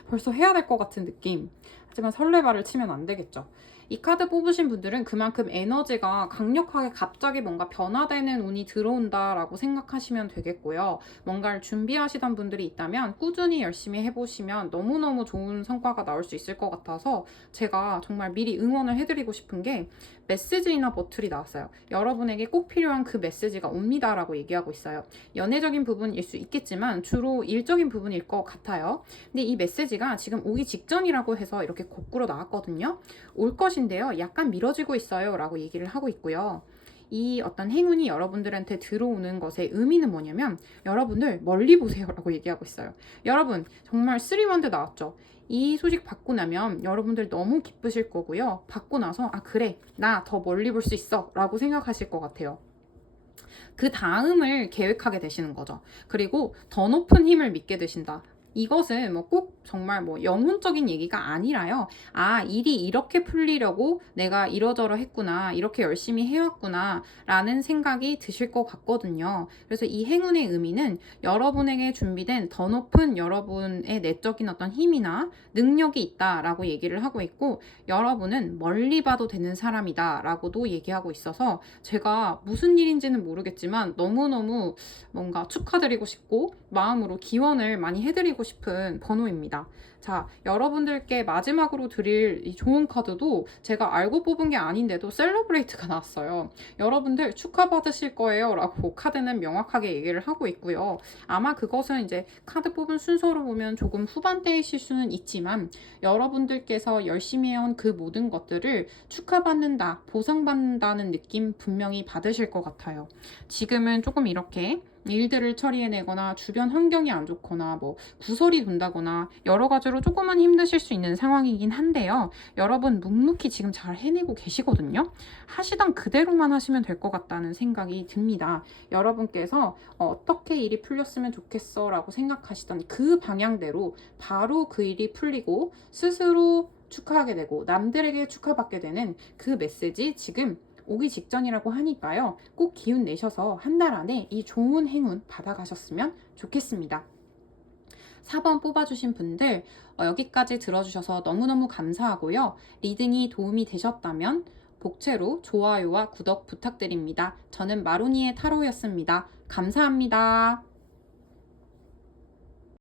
벌써 해야 될 것 같은 느낌. 하지만 설레발을 치면 안 되겠죠. 이 카드 뽑으신 분들은 그만큼 에너지가 강력하게 갑자기 뭔가 변화되는 운이 들어온다라고 생각하시면 되겠고요. 뭔가를 준비하시던 분들이 있다면 꾸준히 열심히 해보시면 너무너무 좋은 성과가 나올 수 있을 것 같아서 제가 정말 미리 응원을 해드리고 싶은 게, 메시지이나 버틀이 나왔어요. 여러분에게 꼭 필요한 그 메시지가 옵니다 라고 얘기하고 있어요. 연애적인 부분일 수 있겠지만 주로 일적인 부분일 것 같아요. 근데 이 메시지가 지금 오기 직전이라고 해서 이렇게 거꾸로 나왔거든요. 올 것인데요, 약간 미뤄지고 있어요 라고 얘기를 하고 있고요. 이 어떤 행운이 여러분들한테 들어오는 것의 의미는 뭐냐면, 여러분들 멀리 보세요 라고 얘기하고 있어요. 여러분 정말 3원드 나왔죠. 이 소식 받고 나면 여러분들 너무 기쁘실 거고요. 받고 나서 그래, 나 더 멀리 볼 수 있어 라고 생각하실 것 같아요. 그 다음을 계획하게 되시는 거죠. 그리고 더 높은 힘을 믿게 되신다. 이것은 꼭 정말 영혼적인 얘기가 아니라요. 일이 이렇게 풀리려고 내가 이러저러 했구나, 이렇게 열심히 해왔구나 라는 생각이 드실 것 같거든요. 그래서 이 행운의 의미는 여러분에게 준비된 더 높은 여러분의 내적인 어떤 힘이나 능력이 있다라고 얘기를 하고 있고, 여러분은 멀리 봐도 되는 사람이다 라고도 얘기하고 있어서 제가 무슨 일인지는 모르겠지만 너무너무 뭔가 축하드리고 싶고 마음으로 기원을 많이 해드리고 싶은 번호입니다. 자, 여러분들께 마지막으로 드릴 이 좋은 카드도 제가 알고 뽑은 게 아닌데도 셀러브레이트가 나왔어요. 여러분들 축하받으실 거예요 라고 카드는 명확하게 얘기를 하고 있고요. 아마 그것은 이제 카드 뽑은 순서로 보면 조금 후반대이실 수는 있지만, 여러분들께서 열심히 해온 그 모든 것들을 축하받는다, 보상받는다는 느낌 분명히 받으실 것 같아요. 지금은 조금 이렇게 일들을 처리해내거나 주변 환경이 안 좋거나 구설이 돈다거나 여러 가지로 조금은 힘드실 수 있는 상황이긴 한데요. 여러분 묵묵히 지금 잘 해내고 계시거든요. 하시던 그대로만 하시면 될 것 같다는 생각이 듭니다. 여러분께서 어떻게 일이 풀렸으면 좋겠어 라고 생각하시던 그 방향대로 바로 그 일이 풀리고 스스로 축하하게 되고 남들에게 축하받게 되는 그 메시지 지금 오기 직전이라고 하니까요. 꼭 기운 내셔서 한 달 안에 이 좋은 행운 받아가셨으면 좋겠습니다. 4번 뽑아주신 분들 여기까지 들어주셔서 너무너무 감사하고요. 리딩이 도움이 되셨다면 복채로 좋아요와 구독 부탁드립니다. 저는 마로니의 타로였습니다. 감사합니다.